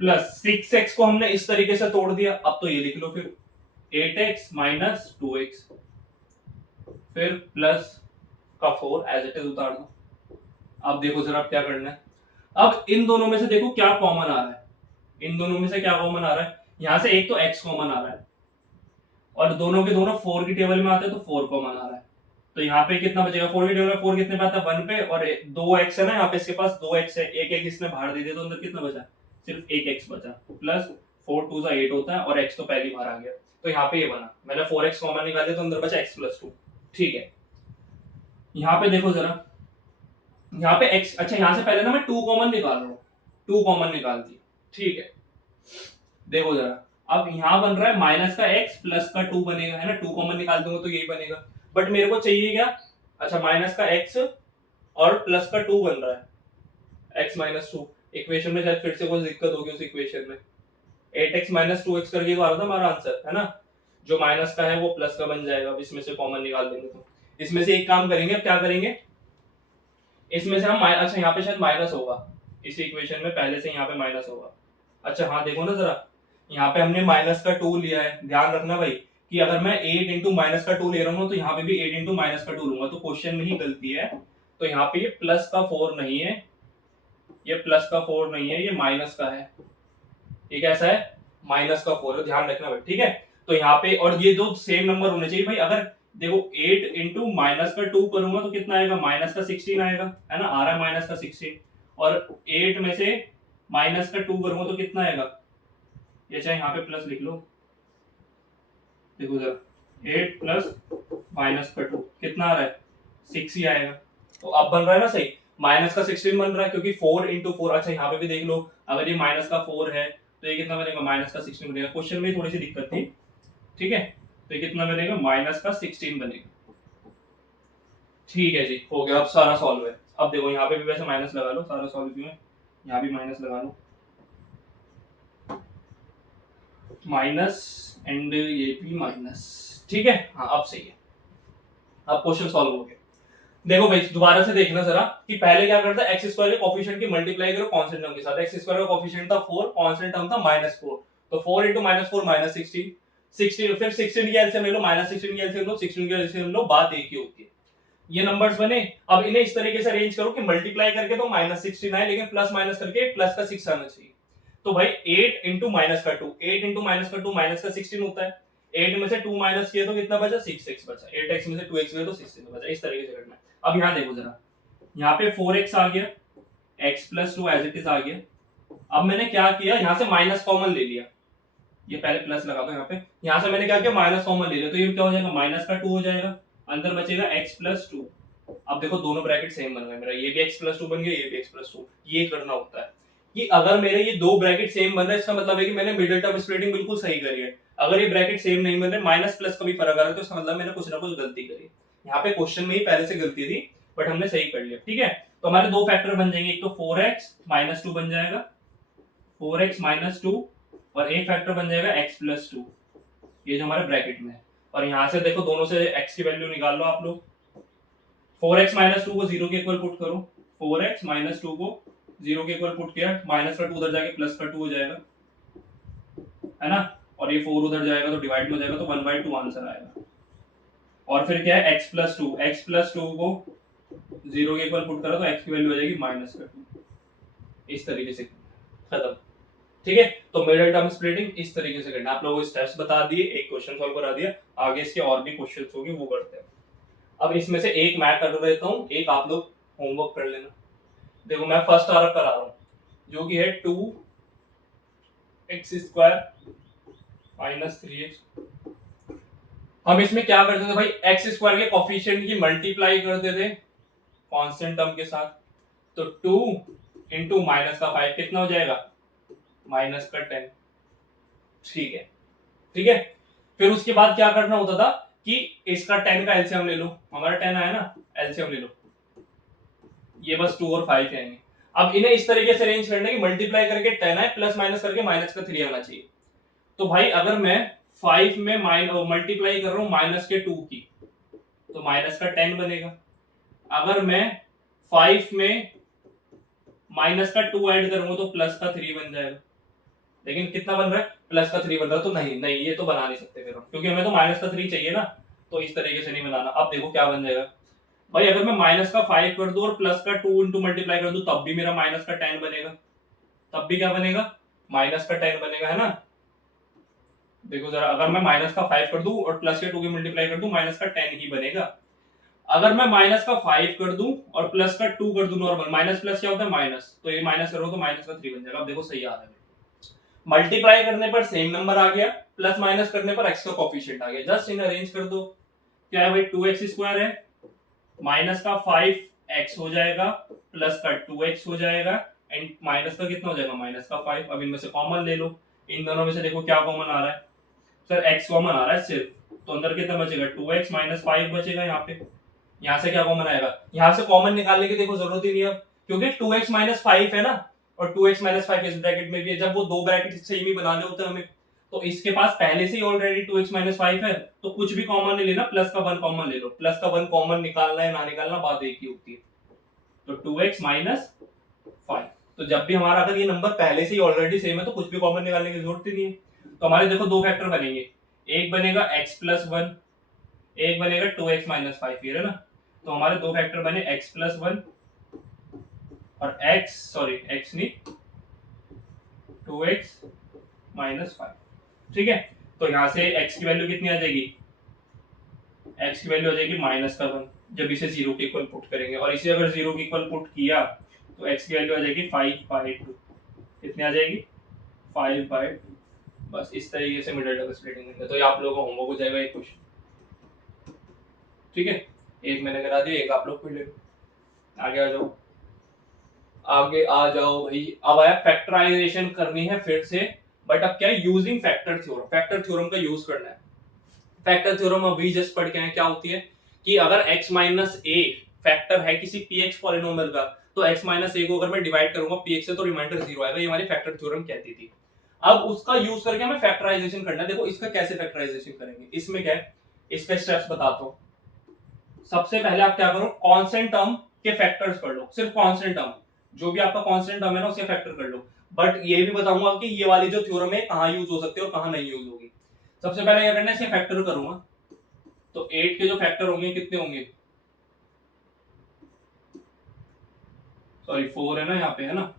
प्लस 6x को हमने इस तरीके से तोड़ दिया, अब तो ये लिख लो फिर 8x माइनस 2x, फिर प्लस का 4 एज इट इज उतार दो। अब देखो जरा क्या करना है, अब इन दोनों में से देखो क्या कॉमन आ रहा है, इन दोनों में से क्या कॉमन आ रहा है, यहां से एक तो x कॉमन आ रहा है, और दोनों के दोनों 4 की टेबल में आते हैं तो 4 कॉमन आ रहा है, तो यहाँ पे कितना बचेगा, 4 की टेबल में 4 कितने पे आता है 1 पे, और 2x है ना, यहाँ पे इसके पास 2x है, एक एक इसने बाहर दे दिया तो अंदर कितना बचा, सिर्फ एक x बचा, प्लस 4 2 जा 8 होता है, और x तो पहले बाहर आ गया, तो यहाँ पे ये बना, मैंने 4x कॉमन निकाल दिया तो अंदर बचा x + 2। ठीक है, यहाँ पे देखो जरा, यहाँ पे x, अच्छा यहाँ से पहले ना मैं 2 कॉमन निकाल रहा हूँ, 2 कॉमन निकाल दिया, ठीक है, देखो जरा, अब यहाँ बन रहा है माइनस का x प्लस का 2 बनेगा, है ना, 2 कॉमन निकाल दूंगा तो यही बनेगा, बट मेरे को चाहिए क्या, अच्छा माइनस का x और प्लस का 2 बन रहा है, x - 2, इक्वेशन में शायद फिर से कुछ दिक्कत होगी उस इक्वेशन में, 8x - 2x करके तो आ रहा था हमारा आंसर, है ना, जो माइनस का है वो प्लस का बन जाएगा, अब इसमें से कॉमन निकाल देंगे, तो इसमें से एक काम करेंगे, अब क्या करेंगे, इसमें से हम अच्छा यहाँ पे शायद माइनस होगा, इस इक्वेशन में पहले से यहाँ पे माइनस होगा, अच्छा हाँ देखो ना जरा, यहाँ पे हमने माइनस का 2 लिया है, ध्यान रखना भाई कि अगर मैं 8 इंटू माइनस का 2 ले रहा हूँ तो यहाँ पे भी 8 इंटू माइनस का 2 लूंगा, तो क्वेश्चन में ही गलती है, तो यहाँ पे ये प्लस का 4 नहीं है, ये प्लस का 4 नहीं है, ये माइनस का है, ये कैसा है, माइनस का 4 है, ध्यान रखना भाई, ठीक है। तो यहाँ पे, और ये दो सेम नंबर होने चाहिए भाई, अगर देखो 8 इंटू माइनस का 2 करूंगा तो कितना आएगा, माइनस का 16 आएगा, है ना, आ रहा है माइनस का 16, और 8 में से माइनस का 2 करूंगा तो कितना आएगा, ये चाहे यहाँ पे प्लस लिख लो, देखो जरा 8 प्लस माइनस का 2 कितना आ रहा है, 6 ही आएगा, तो अब बन रहा है ना सही, माइनस का 16 बन रहा है, क्योंकि 4 इंटू 4, अच्छा यहाँ पे भी देख लो, अगर ये माइनस का 4 है तो ये कितना बनेगा, माइनस का 16 बनेगा, क्वेश्चन में थोड़ी सी दिक्कत थी, ठीक है, तो ये कितना बनेगा, माइनस का 16 बनेगा, ठीक है जी, हो गया, अब सारा सॉल्व है। अब देखो यहाँ पे भी वैसे माइनस लगा लो, सारा सॉल्व क्यों है, यहाँ भी माइनस लगा लो, माइनस एंड ये भी माइनस, ठीक है, हाँ अब सही है, अब क्वेश्चन सॉल्व हो गया। देखो भाई दोबारा से देखना जरा कि पहले क्या करता है, x² के कोफिशिएंट की मल्टीप्लाई करो कांस्टेंट टर्म के साथ, x² का कोफिशिएंट था 4, कांस्टेंट टर्म था -4, तो 4 इंटू -4 -16, 16 फिर 16 की एलसीएम ले लो, -16 की एलसीएम लो, 16 की एलसीएम लो, बात एक ही होती है, ये नंबर्स बने। अब इन्हें इस तरीके से अरेंज करो कि मल्टीप्लाई करके तो -16 आए, लेकिन प्लस माइनस करके प्लस का 6 आना चाहिए, तो भाई 8 इंटू माइनस का 2, 8 इंटू माइनस का 2 माइनस का 16 होता है, 8 में से 2 माइनस किया तो कितना बचा, 6x बचा, 8x में से 2x गया तो 6x बचा, इस तरीके से करना है। अब यहाँ देखो जरा, यहाँ पे 4x आ गया, x plus 2 as it is आ गया, अब मैंने क्या किया, यहाँ से माइनस कॉमन ले लिया, ये पहले प्लस लगा दो यहाँ पे, यहाँ से मैंने क्या किया, माइनस कॉमन ले लिया, तो ये क्या हो जाएगा, माइनस का 2 हो जाएगा, अंदर बचेगा x प्लस 2, अब देखो दोनों ब्रैकेट सेम बन गए मेरा, ये भी x प्लस 2 बन गया, ये भी x प्लस 2, ये करना होता है कि अगर मेरे ये दो ब्रैकेट सेम बन रहे हैं, इसका मतलब है कि मैंने मिडिल टर्म स्प्लिटिंग बिल्कुल सही करी है, अगर ये ब्रैकेट सेम नहीं बन रहे, माइनस प्लस का भी फर्क आ रहा है, तो इसका मतलब मैंने कुछ ना कुछ गलती करी, यहाँ पे क्वेश्चन में ही पहले से गलती थी, बट हमने सही कर लिया, ठीक है। तो हमारे दो फैक्टर बन जाएंगे, एक तो 4x - 2 बन जाएगा, 4x - 2, और एक फैक्टर बन जाएगा x प्लस 2, ये जो हमारे ब्रैकेट में है, और यहाँ से देखो दोनों से x की वैल्यू निकाल लो आप लोग, 4x - 2 को 0 के इक्वल पुट करो, 4x - 2 को 0 के इक्वल पुट किया, माइनस का 2 उधर जाके प्लस का 2 हो जाएगा, है ना, और ये 4 उधर जाएगा तो डिवाइड में हो जाएगा, तो 1/2 आंसर आएगा, और फिर क्या है, x प्लस 2 को 0 के इक्वल पुट करो तो x की वैल्यू हो जाएगी -2, इस तरीके से खत्म। ठीक है, तो मिडिल टर्म स्प्लिटिंग इस तरीके से करना। आप लोगों को स्टेप्स बता दिए, एक क्वेश्चन सॉल्व करा दिया, आगे इसके और भी क्वेश्चंस होंगे वो करते हैं। अब इसमें से एक मैं कर देता हूँ, एक आप लोग होमवर्क कर लेना। देखो मैं फर्स्ट आर्क करा रहा हूँ जो कि है 2x² - 3x। हम इसमें क्या करते थे भाई, x² के कोफिशिएंट की मल्टीप्लाई करते थे कांस्टेंट टर्म के साथ। तो 2 इंटू -5 कितना हो जाएगा, -10। ठीक है, ठीक है। फिर उसके बाद क्या करना होता था कि इसका 10 का एलसीएम ले लो, हमारा 10 आया ना, एलसीएम ले लो, ये बस 2 और 5 आएंगे। अब इन्हें इस तरीके से अरेंज करना है कि मल्टीप्लाई करके 10 आए, प्लस माइनस करके माइनस का 3 आना चाहिए। तो भाई अगर मैं 5 में मल्टीप्लाई कर रहा हूं माइनस के 2 की, तो माइनस का 10 बनेगा। अगर मैं 5 में माइनस का 2 ऐड करूंगा तो प्लस का 3 बन जाएगा। लेकिन कितना बन रहा है, प्लस का 3 बन रहा है। तो नहीं नहीं, ये तो बना नहीं सकते फिर, क्योंकि हमें तो माइनस का 3 चाहिए ना, तो इस तरीके से नहीं बनाना। अब देखो क्या बन जाएगा भाई, अगर मैं माइनस का 5 कर दूं और प्लस का 2 इंटू मल्टीप्लाई कर दूं तब भी मेरा माइनस का 10 बनेगा। तब भी क्या बनेगा, माइनस का 10 बनेगा, है ना। देखो जरा, अगर मैं माइनस का 5 कर दूं और प्लस के 2 की मल्टीप्लाई कर दूं, माइनस का 10 ही बनेगा। अगर मैं माइनस का 5 कर दूं और प्लस का 2 कर दूं, नॉर्मल माइनस प्लस क्या होता है माइनस, तो ये माइनस करो तो माइनस का 3 बन जाएगा। अब देखो सही आ रहा है, मल्टीप्लाई करने पर सेम नंबर आ गया, प्लस माइनस करने पर एक्स का कोफिशिएंट आ गया। जस्ट इन्हें अरेंज कर दो। क्या है भाई, 2x² है, माइनस का 5x हो जाएगा, प्लस का 2x हो जाएगा, एंड माइनस का कितना हो जाएगा, माइनस का 5। अब इनमें से कॉमन ले लो, इन दोनों में से देखो क्या कॉमन आ रहा है, सर x कॉमन आ रहा है सिर्फ, तो अंदर कितना बचेगा, 2x - 5 बचेगा। यहाँ पे यहाँ से क्या कॉमन आएगा, यहाँ से कॉमन निकालने की देखो जरूरत ही नहीं है, क्योंकि 2x - 5 है ना, और 2x - 5 इस ब्रैकेट में भी है। जब वो दो ब्रैकेट सेम ही बनाने होते हैं हमें, तो इसके पास पहले से ही ऑलरेडी 2x - 5 है, तो कुछ भी कॉमन नहीं लेना, प्लस का 1 कॉमन ले लो। प्लस का 1 कॉमन निकालना है ना निकालना, बात एक ही होती है। तो 2x - 5, तो जब भी हमारा अगर ये नंबर पहले से ही ऑलरेडी सेम है तो कुछ भी कॉमन निकालने की जरूरत ही नहीं है। तो हमारे देखो दो फैक्टर बनेंगे, एक बनेगा x + 1, एक बनेगा 2x - 5, ये है ना। तो हमारे दो फैक्टर बने x + 1 और x नहीं 2x - 5। ठीक है, तो यहां से x की वैल्यू कितनी आ जाएगी, x की वैल्यू आ जाएगी -1 जब इसे 0 के इक्वल पुट करेंगे, और इसे अगर 0 के इक्वल पुट किया तो x की वैल्यू आ जाएगी 5/2। कितनी आ जाएगी, 5/2। बस इस तरीके से मिडिल टर्म स्प्लिटिंग करते हैं। तो ये आप लोगों का होमवर्क हो जाएगा एक क्वेश्चन। ठीक है, एक मैंने करा दिया, एक आप लोग पढ़ ले। आगे आ जाओ, आगे आ जाओ भाई। अब आया फैक्टराइजेशन करनी है फिर से, बट अब क्या है, using factor theorem. Factor theorem का यूज करना है। फैक्टर थ्योरम अभी जस्ट पढ़ के आए, क्या होती है कि अगर x - a फैक्टर है किसी px पॉलिनोमियल का, तो x - a को अगर मैं डिवाइड करूंगा px से तो रिमाइंडर 0 आएगा। ये हमारी फैक्टर थ्योरम कहती थी। अब उसका यूज करके हमें फैक्टराइजेशन करना है। देखो इसका कैसे फैक्टराइजेशन करेंगे, इसमें क्या है, इसके स्टेप्स बताता हूं। सबसे पहले आप क्या करो, कांस्टेंट टर्म के फैक्टर्स कर लो, सिर्फ कांस्टेंट टर्म, जो भी आपका कांस्टेंट टर्म है ना उसके फैक्टर कर लो। बट ये भी बताऊंगा कि ये वाली जो थ्योरम है कहां यूज हो सकती है और कहां नहीं यूज होगी। सबसे पहले क्या करना है, इसे फैक्टर करूंगा, तो 8 के जो फैक्टर होंगे कितने होंगे, सॉरी 4 है ना यहाँ पे, है ना।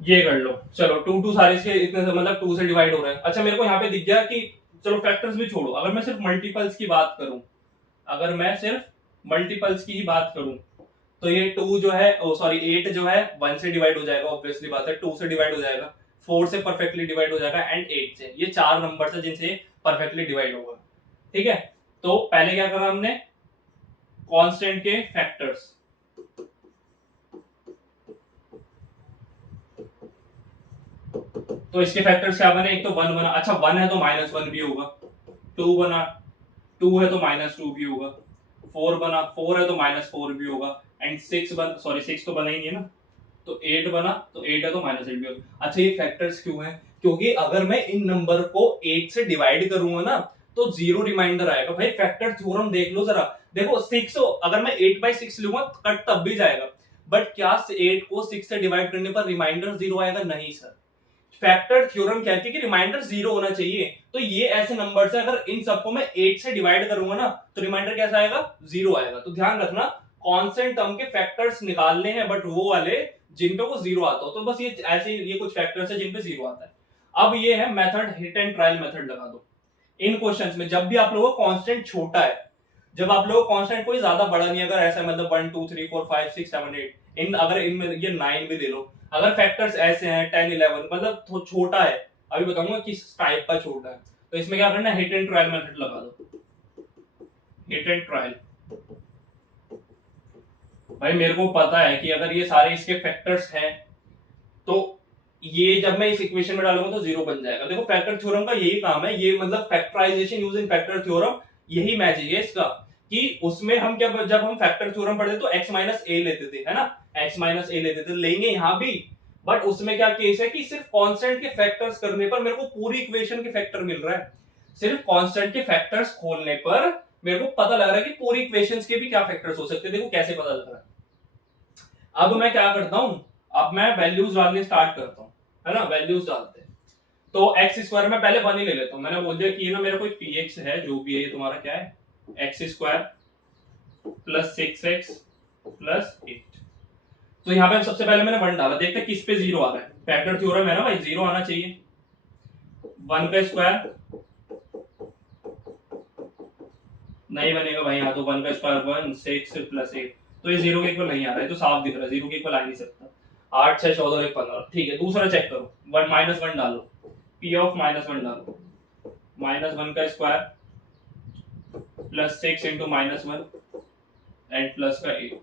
ये कर लो, चलो 2 सारे इसके इतने से, मतलब 2 से डिवाइड हो रहा है। अच्छा मेरे को यहाँ पे दिख गया कि चलो फैक्टर्स भी छोड़ो, अगर मैं सिर्फ मल्टीपल्स की बात करूं, अगर मैं सिर्फ मल्टीपल्स की ही बात करूं, तो ये 2 जो है, सॉरी 8 जो है 1 से डिवाइड हो जाएगा, ऑब्वियसली बात है, 2 से डिवाइड हो जाएगा, 4 से परफेक्टली डिवाइड हो जाएगा, एंड 8 से। ये 4 नंबर है जिनसे परफेक्टली डिवाइड होगा। ठीक है, तो पहले क्या करा हमने, कांस्टेंट के फैक्टर्स, तो इसके फैक्टर्स क्या बने, एक तो 1 बना, अच्छा 1 है तो -1 भी होगा, 2 बना, 2 है तो -2 भी होगा, 4 बना, 4 है तो -4 भी होगा, एंड 6 बन, सॉरी 6 तो बना ही नहीं है ना, तो 8 बना, तो 8 है तो -8 भी होगा। अच्छा ये फैक्टर्स क्यों है, क्योंकि अगर मैं इन नंबर को 8 से डिवाइड करूंगा ना तो 0 रिमाइंडर आएगा। भाई फैक्टर थ्योरम देख लो जरा, देखो 6 अगर मैं 8/6 लूंगा कट तब भी जाएगा, बट क्या 8 को 6 से डिवाइड करने पर रिमाइंडर 0 आएगा, नहीं सर। फैक्टर थ्योरम कहती है कि रिमाइंडर 0 होना चाहिए। तो ये ऐसे नंबर्स है, अगर इन सबको मैं 8 से डिवाइड करूंगा ना तो रिमाइंडर कैसा आएगा, 0 आएगा। तो ध्यान रखना, कांस्टेंट टर्म के फैक्टर्स निकालने हैं, बट वो वाले जिन पे वो जीरो आता हो। तो बस ये ऐसे ये कुछ फैक्टर्स है जिन पे जीरो आता है। अब ये है method, hit and trial method लगा दो इन क्वेश्चंस में। जब भी आप लोगों का कांस्टेंट छोटा है, जब आप लोगों का कांस्टेंट कोई ज्यादा बड़ा नहीं है, अगर ऐसा मतलब 1 2 3 4 5 6 7 8 इन, अगर इनमें ये 9 भी ले लो, अगर फैक्टर्स ऐसे हैं 10 11 मतलब तो छोटा है, अभी बताऊंगा किस टाइप का छोटा है, तो इसमें क्या करना है, हिट एंड ट्रायल मेथड लगा दो। हिट एंड ट्रायल, भाई मेरे को पता है कि अगर ये सारे इसके फैक्टर्स हैं तो ये जब मैं इस इक्वेशन में डालूंगा तो जीरो बन जाएगा। देखो फैक्टर थ्योरम का यही काम है, ये मतलब फैक्टराइजेशन यूजिंग फैक्टर थ्योरम, यही मैजिक है इसका, कि उसमें हम क्या, जब हम फैक्टर थ्योरम पढ़ते तो x माइनस ए लेते थे, है ना, x माइनस ए लेते थे, लेंगे यहाँ भी, बट उसमें क्या केस है कि सिर्फ कांस्टेंट के फैक्टर्स करने पर मेरे को पूरी इक्वेशन के फैक्टर मिल रहा है। सिर्फ कांस्टेंट के फैक्टर्स खोलने पर मेरे को पता लग रहा है कि पूरी इक्वेशंस के भी क्या फैक्टर्स हो सकते हैं। देखो कैसे पता लग रहा है। अब मैं क्या करता हूं, अब मैं वैल्यूज डालने स्टार्ट करता हूं, है ना, वैल्यूज डालते हैं। तो एक्स स्क्वायर में पहले 1 ही ले लेता हूं। मैंने बोल दिया कि ये ना मेरा कोई px है, जो भी है ये तुम्हारा क्या है, x square plus 6x plus 8। तो यहाँ पे सबसे पहले मैंने 1 डाला, देखते हैं किस पे जीरो आ रहा है। फैक्टर थ्योरम है ना भाई, जीरो आना चाहिए। 1 का स्क्वायर नहीं बनेगा भाई, यहाँ तो 1 का स्क्वायर 1 6 प्लस 8, तो ये जीरो के इक्वल नहीं आ रहा है, तो साफ दिख रहा है जीरो के इक्वल आ नहीं सकता। 8 6 14 1 15, ठीक है। दूसरा चेक करो, 1 माइनस 1 डालो, p ऑफ माइनस 1 डालो, माइनस 1 का square plus 6 into minus 1 and plus का 8।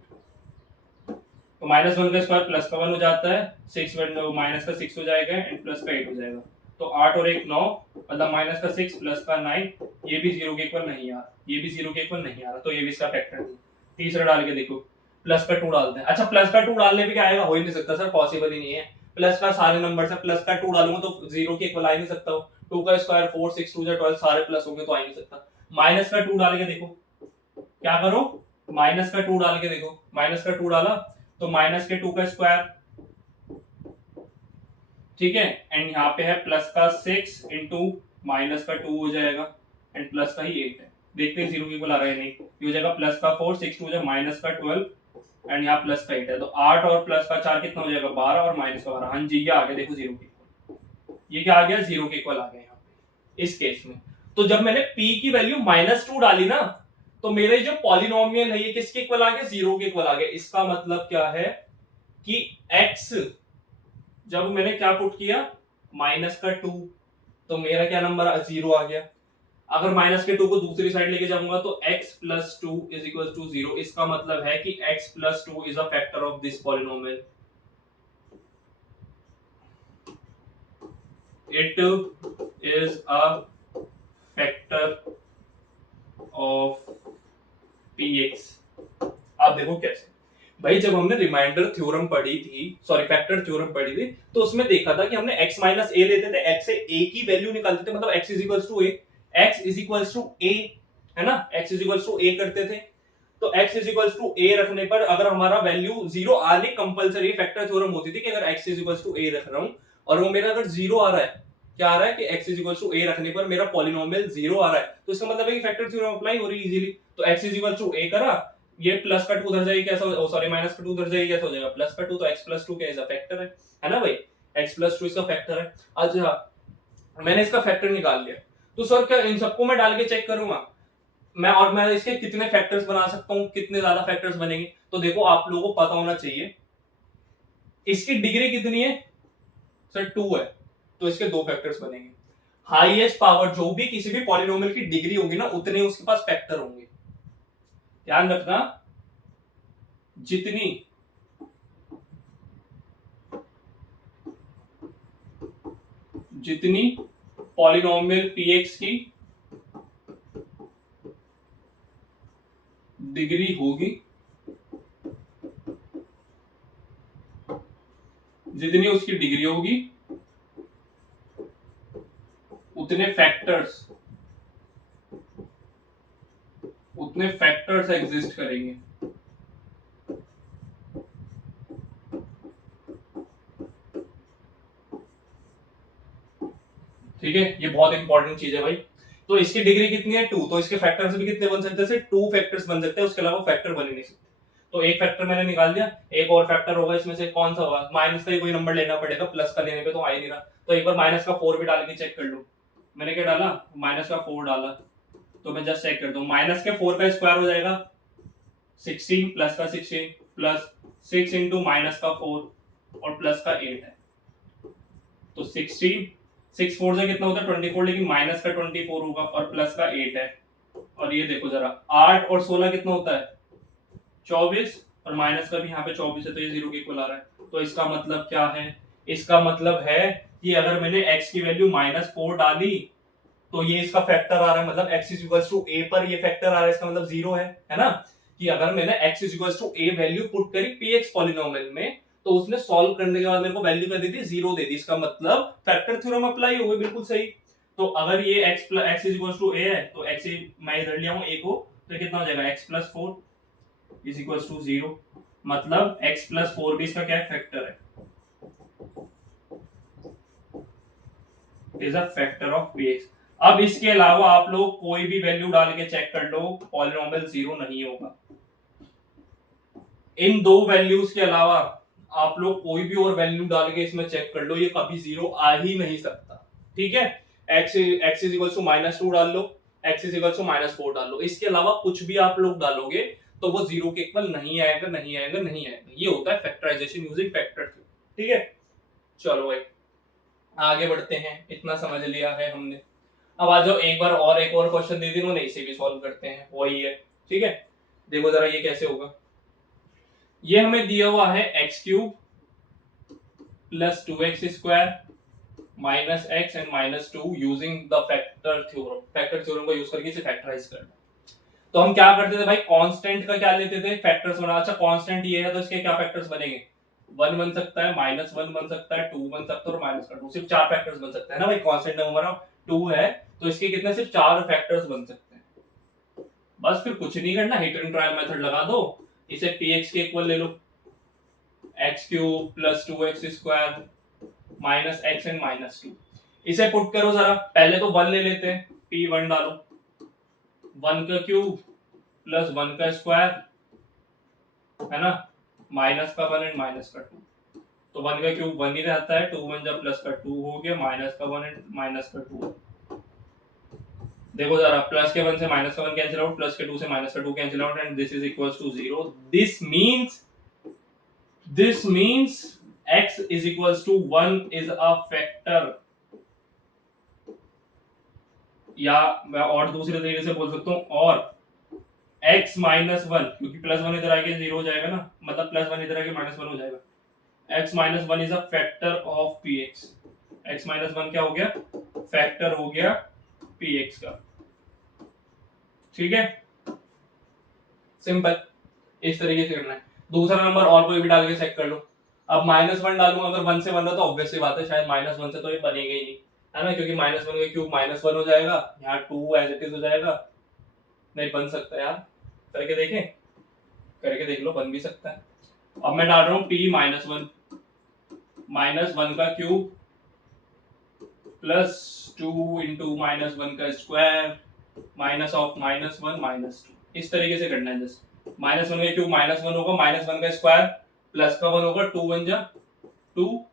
तो माइनस 1 का स्क्वायर प्लस का 1 हो जाता है, 6 माइनस का 6 हो जाएगा एंड प्लस का 8 हो जाएगा। तो 8 और 1 9, मतलब माइनस का 6 प्लस का 9, ये भी जीरो के इक्वल नहीं आ रहा, ये भी जीरो के इक्वल नहीं आ रहा, तो ये भी इसका फैक्टर नहीं। तीसरा डाल के देखो, प्लस का 2 डालते हैं। अच्छा प्लस का 2 डालने पे क्या आएगा, हो ही नहीं सकता सर, पॉसिबल ही नहीं है। प्लस का सारे नंबर से प्लस का 2 डालूंगा तो जीरो के इक्वल आ ही नहीं सकता हो। 2 का स्क्वायर 4 6 2 12, सारे प्लस होंगे तो आ ही नहीं सकता। माइनस का 2 डाल के देखो, क्या करो, माइनस का 2 डाल के देखो, माइनस का 2 डाला तो माइनस के 2 का स्क्वायर, ठीक है, एंड यहाँ पे है प्लस का 6 इंटू माइनस का 2 हो जाएगा एंड प्लस का ही 8 है। देखते हैं जीरो की इक्वल आ रहा है नहीं, ये हो जाएगा प्लस का 4 6 2 माइनस का 12 एंड यहाँ प्लस का 8 है, तो 8 और प्लस का 4 कितना हो जाएगा 12 और माइनस का 12। हाँ जी ये आ गया, देखो जीरो के इक्वल, ये क्या आ गया, जीरो के इक्वल आ गया यहाँ पे इस केस में। तो जब मैंने p की वैल्यू -2 डाली ना, तो मेरे जो पॉलिनोमियल है ये किसके इक्वल आ गया, जीरो के इक्वल आ गया। इसका मतलब क्या है कि x, जब मैंने क्या पुट किया -2, तो मेरा क्या नंबर जीरो आ गया। अगर -2 को दूसरी साइड लेके जाऊंगा तो x plus 2 is equal to 0। इसका मतलब है कि x plus 2 is a factor of this polynomial. It is a factor of px। आप देखो कैसे भाई, जब हमने रिमाइंडर थ्योरम पढ़ी थी, सॉरी फैक्टर थ्योरम पढ़ी थी, तो उसमें देखा था कि हमने x माइनस ए लेते थे, x से a की वैल्यू निकालते थे, मतलब x is equals to a, x is equals to a, है ना, x is equals to a करते थे। तो x is equals to a रखने पर अगर हमारा वैल्यू जीरो आने कंपलसरी, फैक्टर थ्योरम होती थी कि अगर x is equals to a रख रहा हूं और वो मेरा अगर जीरो आ रहा है, क्या आ रहा है कि x is equals to a रखने पर मेरा पॉलिनोमियल जीरो आ रहा है, तो इसका मतलब है कि फैक्टर थ्योरम अप्लाई हो रही है इजीली। तो x is equals to a करा, ये प्लस का 2 उधर जाएगी कैसा, सॉरी माइनस का 2 उधर जाएगी कैसा हो जाएगा, प्लस का 2, तो x प्लस 2 क्या इज अ फैक्टर है ना भाई, x प्लस 2 इसका फैक्टर है। अच्छा मैंने इसका फैक्टर निकाल लिया, तो सर क्या इन सबको मैं डाल के चेक करूंगा मैं, और मैं इसके कितने फैक्टर्स बना सकता हूं, कितने ज्यादा फैक्टर्स बनेंगे। तो देखो आप लोगों को पता होना चाहिए इसकी डिग्री कितनी है सर, 2 है, तो इसके 2 फैक्टर्स बनेंगे। हाईएस्ट पावर जो भी किसी भी पॉलिनोमियल की डिग्री होगी ना, उतने उसके पास फैक्टर होंगे। ध्यान रखना, जितनी जितनी पॉलिनोमियल px की डिग्री होगी, जितनी उसकी डिग्री होगी उतने फैक्टर्स एग्जिस्ट करेंगे। ठीक है, ये बहुत इंपॉर्टेंट चीज है भाई। तो इसकी डिग्री कितनी है 2, तो इसके फैक्टर्स भी कितने बन सकते हैं, 2 फैक्टर्स बन सकते हैं, उसके अलावा फैक्टर बन ही नहीं सकते। तो एक फैक्टर मैंने निकाल दिया, एक और फैक्टर होगा इसमें से, कौन सा होगा? माइनस का ही कोई नंबर लेना पड़ेगा, प्लस का लेने पे तो आ ही नहीं रहा। तो एक बार माइनस का 4 भी डाल के चेक कर लो। मैंने क्या डाला? माइनस का 4 डाला। तो मैं जस्ट चेक कर दूं, माइनस के 4 का स्क्वायर हो जाएगा 16, प्लस का 16 प्लस 6 इंटू माइनस का 4 और प्लस का 8 है। तो 16, 6 4 से कितना होता है 24, लेकिन माइनस का 24 होगा और प्लस का 8 है। और ये देखो जरा, 8 और 16 कितना होता है? 24, और माइनस का भी यहाँ पे 24 है, तो ये 0 के इक्वल आ रहा है। तो इसका मतलब क्या है? इसका मतलब है कि अगर मैंने x की वैल्यू -4 डाली तो ये इसका फैक्टर आ रहा है, मतलब x is equal to a पर ये फैक्टर आ रहा है, इसका मतलब 0 है ना? कि अगर मैंने x is equal to a value put करी px पॉलिनोमियल में, तो उसने सॉल्व करने के बाद मेरे को वैल्यू क्या दी थी? 0 दे दी। इसका मतलब फैक्टर थ्योरम अप्लाई हो गई, बिल्कुल सही। तो अगर ये x is equal to a है, तो x मैं इधर लिया हूं a को, तो कितना हो जाएगा? x plus 4 is equal to 0। मतलब x प्लस 4 भी इसका क्या फैक्टर है? Is a factor of px। अब इसके अलावा आप लोग कोई भी वैल्यू डाल के चेक कर लो, पॉलिनोमियल 0 नहीं होगा। इन दो वैल्यूज के अलावा आप लोग कोई भी और वैल्यू डाल के इसमें चेक कर लो, ये कभी 0 आ ही नहीं सकता। ठीक है? x इज इक्वल टू -2 डाल लो, x इज इक्वल टू -4 डाल लो, इसके अलावा कुछ भी आप लोग डालोगे तो वो 0 के इक्वल नहीं आएगा, नहीं आएगा, नहीं आएगा। ये होता है फैक्टराइजेशन यूजिंग फैक्टर थ्योरम। ठीक है? चलो भाई आगे बढ़ते हैं, इतना समझ लिया है हमने। अब आ जाओ, एक और क्वेश्चन दे दी उन्होंने, इसे भी सॉल्व करते हैं, वही है। ठीक है? देखो जरा ये कैसे होगा। ये हमें दिया हुआ है x³ plus 2x² minus x and -2 using the factor theorem. Factor theorem को यूज करके इसे फैक्टराइज करना। तो हम क्या करते थे भाई? कांस्टेंट का क्या लेते थे? फैक्टर्स बना। अच्छा कांस्टेंट ये है तो इसके क्या फैक्टर्स बनेंगे? 1 बन सकता है, -1 बन सकता है, 2 बन सकता है और -2। सिर्फ 4 फैक्टर्स बन सकते हैं ना भाई। कांस्टेंट हमारा 2 है तो इसके कितने? सिर्फ 4 फैक्टर्स बन सकते हैं। बस फिर कुछ नहीं करना, हिट एंड ट्रायल मेथड लगा दो, इसे px के इक्वल ले लो, x³ plus 2x² minus x and -2। इसे पुट करो जरा। पहले तो 1 ले लेते हैं, p1 डालो, 1 का क्यूब प्लस 1 का स्क्वायर, है ना, माइनस का 1 एंड माइनस का 2। तो 1 का क्यूब 1 ही रहता है, 2 1 जा प्लस का 2 हो गया, माइनस का 1 एंड माइनस का 2। देखो जरा, प्लस के 1 से माइनस का 1 कैंसिल आउट, प्लस के 2 से माइनस का 2 cancel out, and this is equals to 0। This means x is equals to 1 is a factor। या मैं और दूसरे तरीके से बोल सकता हूं, और x -1, क्योंकि +1 इधर आके 0 हो जाएगा ना, मतलब +1 इधर आके -1 हो जाएगा। x -1 is a factor of px। x -1 क्या हो गया? फैक्टर हो गया px का। ठीक है? सिंपल, इस तरीके से करना है। दूसरा नंबर और कोई भी डाल के चेक कर लो। अब -1 डालूंगा, अगर 1 से बन रहा तो ऑब्वियस सी बात है शायद -1 से तो ये बनेगा ही नहीं, है ना, क्योंकि -1 का क्यूब -1 हो जाएगा, यहाँ 2 एज इट इज हो जाएगा। नहीं बन सकता यार, करके देखें, करके देख लो, बन भी सकता है। अब मैं डाल रहा हूँ p -1 का क्यूब प्लस 2 इंटू -1 का स्क्वायर माइनस ऑफ -1 -2। इस तरीके से करना है। जस्ट -1 का क्यूब -1 होगा, -1 का स्क्वायर प्लस का 1 होगा, 2 1 जा 2,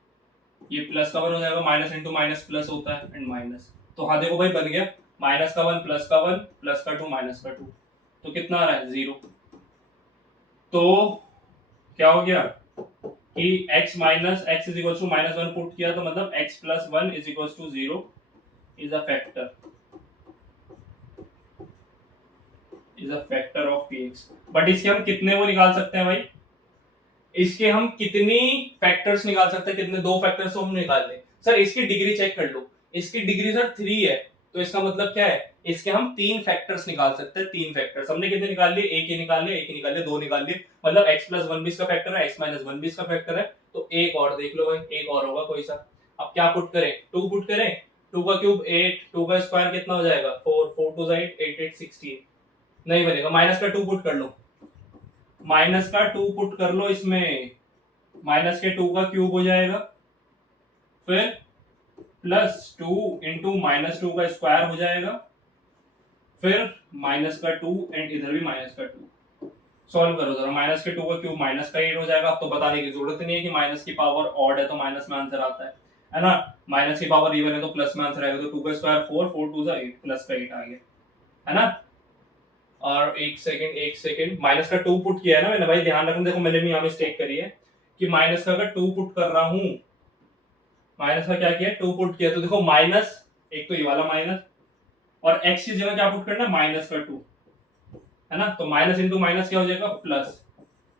ये प्लस का 1 हो जाएगा, माइनस इंटू माइनस प्लस होता है एंड माइनस। तो हाँ देखो भाई बन गया, माइनस का 1 प्लस का 1 प्लस का 2 माइनस का 2। तो कितना आ रहा है? 0। तो क्या हो गया कि x minus x is equal to -1 put किया, तो मतलब x plus 1 is equal to 0 is a factor, is a factor of px। But इसके हम कितने वो निकाल सकते हैं भाई? इसके हम कितनी फैक्टर्स निकाल सकते हैं? कितने? 2 फैक्टर्स तो हम निकाल लें। सर इसकी डिग्री चेक कर लो, इसकी डिग्री सर 3 है, तो इसका मतलब क्या है? इसके हम 3 फैक्टर्स निकाल सकते हैं। 3 फैक्टर्स हमने कितने निकाल लिए? एक ही निकाल लिए, एक ही निकाल लिए, 2 निकाल लिए, मतलब x प्लस 1 भी इसका फैक्टर है, x माइनस 1 भी इसका फैक्टर है। तो एक और देख लो भाई, एक और होगा कोई सा। अब क्या पुट करें? 2 पुट करें, 2 का क्यूब 8, 2 का स्क्वायर कितना हो जाएगा? 4, 4 2 8, 8 8 16। नहीं बनेगा, माइनस का 2 पुट कर लो, माइनस का 2 पुट कर लो इसमें, माइनस के 2 का क्यूब हो जाएगा, फिर प्लस 2 इंटू -2 का स्क्वायर हो जाएगा, फिर माइनस का 2 एंड इधर भी माइनस का 2। सॉल्व करो जरा, माइनस के 2 का क्यूब माइनस का 8 हो जाएगा। अब तो बताने की जरूरत नहीं है कि माइनस की पावर ऑड है तो माइनस में आंसर आता है ना। माइनस की पावर इवन है तो प्लस में आंसर आएगा, तो 2 का स्क्वायर 4, 4 2 8, प्लस का 8 आ गया, है ना। और एक सेकंड माइनस का 2 पुट किया है ना मैंने, भाई ध्यान रखना, देखो मैंने भी यहाँ मिस्टेक करी है कि माइनस का अगर 2 पुट कर रहा हूँ, माइनस का क्या किया, 2 पुट किया, तो देखो माइनस, एक तो ये वाला माइनस, और एक्स की जगह क्या पुट करना है, माइनस का 2, है ना। तो माइनस इंटू माइनस क्या हो जाएगा, प्लस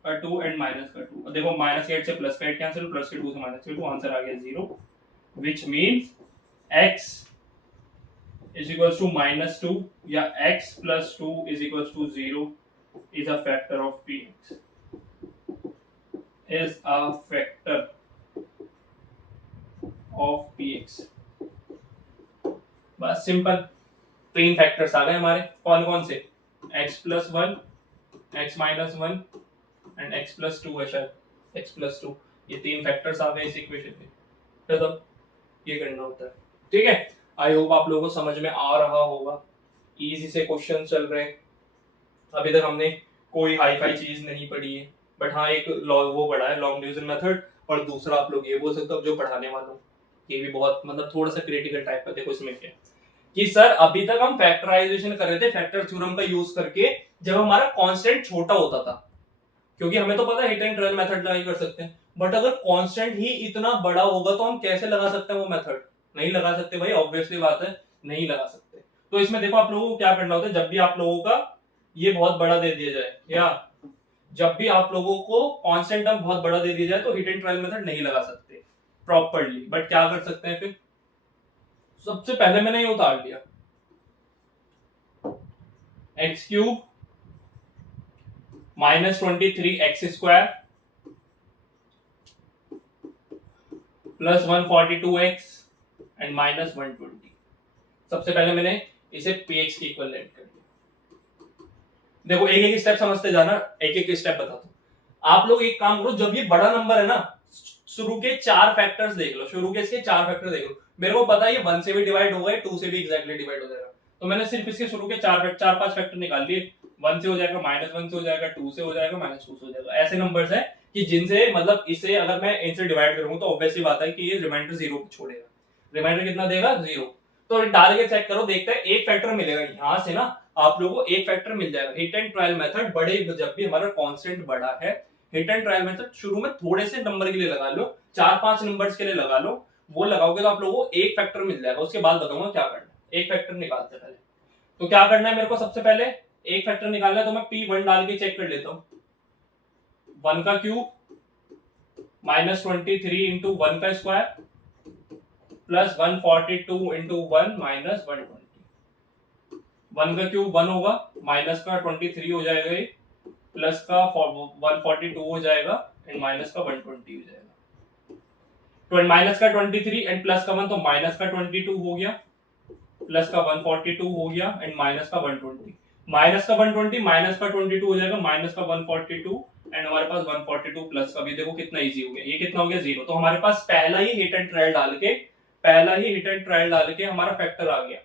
का 2 एंड माइनस का 2। देखो माइनस के 8 से प्लस का 8 कैंसिल, प्लस के 2 से माइनस के 2, आंसर आ गया 0, which means x is equals to minus 2 या x plus 2 is equals to 0 is a factor of px, is a factor of px। बस सिंपल, तीन फैक्टर्स आ गए हमारे, कौन कौन से, x plus 1, x minus 1 and x plus 2 है शायद, x plus 2, ये तीन फैक्टर्स आ गए इस इक्वेशन में। खत्म, ये करना होता है, ठीक है। आई होप आप लोगों को समझ में आ रहा होगा, इजी से क्वेश्चन चल रहे हैं। अभी तक हमने कोई हाई फाई चीज नहीं पढ़ी है, बट हाँ एक वो पढ़ा है लॉन्ग डिवीजन मेथड, और दूसरा आप लोग ये बोल सकते हो जो पढ़ाने वाला हूँ ये भी बहुत मतलब थोड़ा सा क्रिटिकल टाइप का। देखो इसमें क्या कि सर अभी तक हम फैक्टराइजेशन कर रहे थे फैक्टर थ्योरम का यूज करके, जब हमारा कांस्टेंट छोटा होता था, क्योंकि हमें तो पता है हिट एंड ट्रायल मेथड लगा कर सकते हैं, बट अगर कांस्टेंट ही इतना बड़ा होगा तो हम कैसे लगा सकते हैं वो मेथड, नहीं लगा सकते भाई, ऑब्वियसली बात है, नहीं लगा सकते। तो इसमें देखो आप लोगों को क्या करना होता है, जब भी आप लोगों का ये बहुत बड़ा दे दिया जाए, या जब भी आप लोगों को कांस्टेंट टर्म बहुत बड़ा दे दिया जाए, तो हिट एंड ट्रायल मेथड नहीं लगा सकते प्रॉपर्ली, बट क्या कर सकते हैं फिर, सबसे पहले मैंने ये उतार लिया, x cube minus 23x² plus 142x and minus 120। सबसे पहले मैंने इसे px की इक्विवेलेंट कर दिया। देखो एक एक स्टेप समझते जाना, एक एक स्टेप बताता हूं। आप लोग एक काम करो, जब ये बड़ा नंबर है ना, शुरू के 4 फैक्टर्स देख लो, शुरू के इसके 4 फैक्टर देख लो। मेरे को पता है ये 1 से भी डिवाइड होगा, 2 से भी एग्जैक्टली डिवाइड हो जाएगा, तो मैंने सिर्फ इसके शुरू के 4-5 फैक्टर निकाल लिए। 1 से हो जाएगा, -1 से हो जाएगा, 2 से हो जाएगा, -2 से हो जाएगा। ऐसे नंबर्स है कि जिनसे मतलब इसे अगर मैं इनसे डिवाइड करूंगा तो ऑब्वियसली बात है कि ये रिमाइंडर 0 छोड़ेगा। रिमाइंडर कितना देगा, 0। तो डाल के चेक करो, देखते हैं एक फैक्टर मिलेगा यहां से ना, आप लोगों को एक फैक्टर मिल जाएगा। हिट एंड ट्रायल मेथड बड़े, जब भी हमारा कांस्टेंट बड़ा है, हिट एंड ट्रायल मेथड शुरू में थोड़े से नंबर के लिए लगा लो, 4-5 नंबर्स के लिए लगा लो, वो लगाओगे तो आप लोगों को एक फैक्टर मिल जाएगा। उसके बाद बताऊंगा क्या करना है। एक फैक्टर निकालते पहले, तो क्या करना है मेरे को, सबसे पहले एक फैक्टर निकालना है, तो मैं P1 डाल के चेक कर लेता हूं। 1 का क्यूब -23 इंटू 1 का स्क्वायर प्लस 142 इंटू 1 माइनस 120। 1 का क्यूब 1 होगा, माइनस का 23 हो जाएगा, प्लस का 142 हो जाएगा एंड माइनस का 120 हो जाएगा। माइनस का 23 एंड प्लस का 1, तो माइनस का 22 हो गया, प्लस का 142 हो गया एंड माइनस का 120। माइनस का 120 माइनस का 22 हो जाएगा, माइनस का 142 एंड हमारे पास 142 प्लस का भी, देखो कितना इजी हो गया, ये कितना हो गया 0। तो हमारे पास पहला ही हिट एंड ट्रायल डाल के, हमारा फैक्टर आ गया।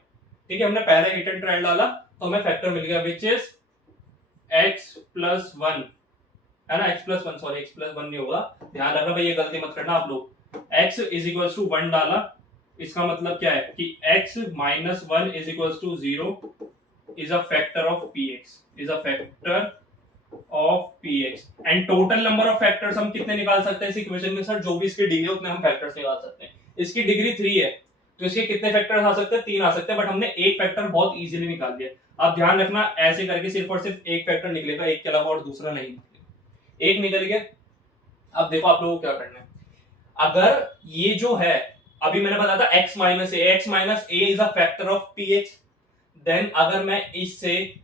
ठीक है, हमने पहला हिट एंड ट्रायल डाला तो हमें फैक्टर मिल गया, विच इज x प्लस 1, है ना, x plus 1, sorry x plus 1 नहीं होगा, ध्यान रखना भाई, ये गलती मत करना आप लोग। x इज इक्वल टू 1 डाला, इसका मतलब क्या है कि x minus 1 is equal to 0 is a factor of px, is a factor of px। And total number of factors हम कितने निकाल सकते हैं इस इक्वेशन में, सर जो भी इसकी डिग्री है उतने हम फैक्टर्स निकाल सकते हैं। इसकी डिग्री 3 है, तो इसके कितने फैक्टर्स आ सकते हैं, 3 आ सकते हैं, बट हमने एक फैक्टर बहुत इजीली निकाल दिया। आप ध्यान रखना, ऐसे करके सिर्फ और सिर्फ एक फैक्टर निकलेगा, एक के अलावा और दूसरा नहीं निकलेगा। एक निकल गया। अब देखो आप लोगों को क्या करना है, अगर ये जो है, अभी मैंने बताया था x minus a is a factor of px, then अगर मैं इससे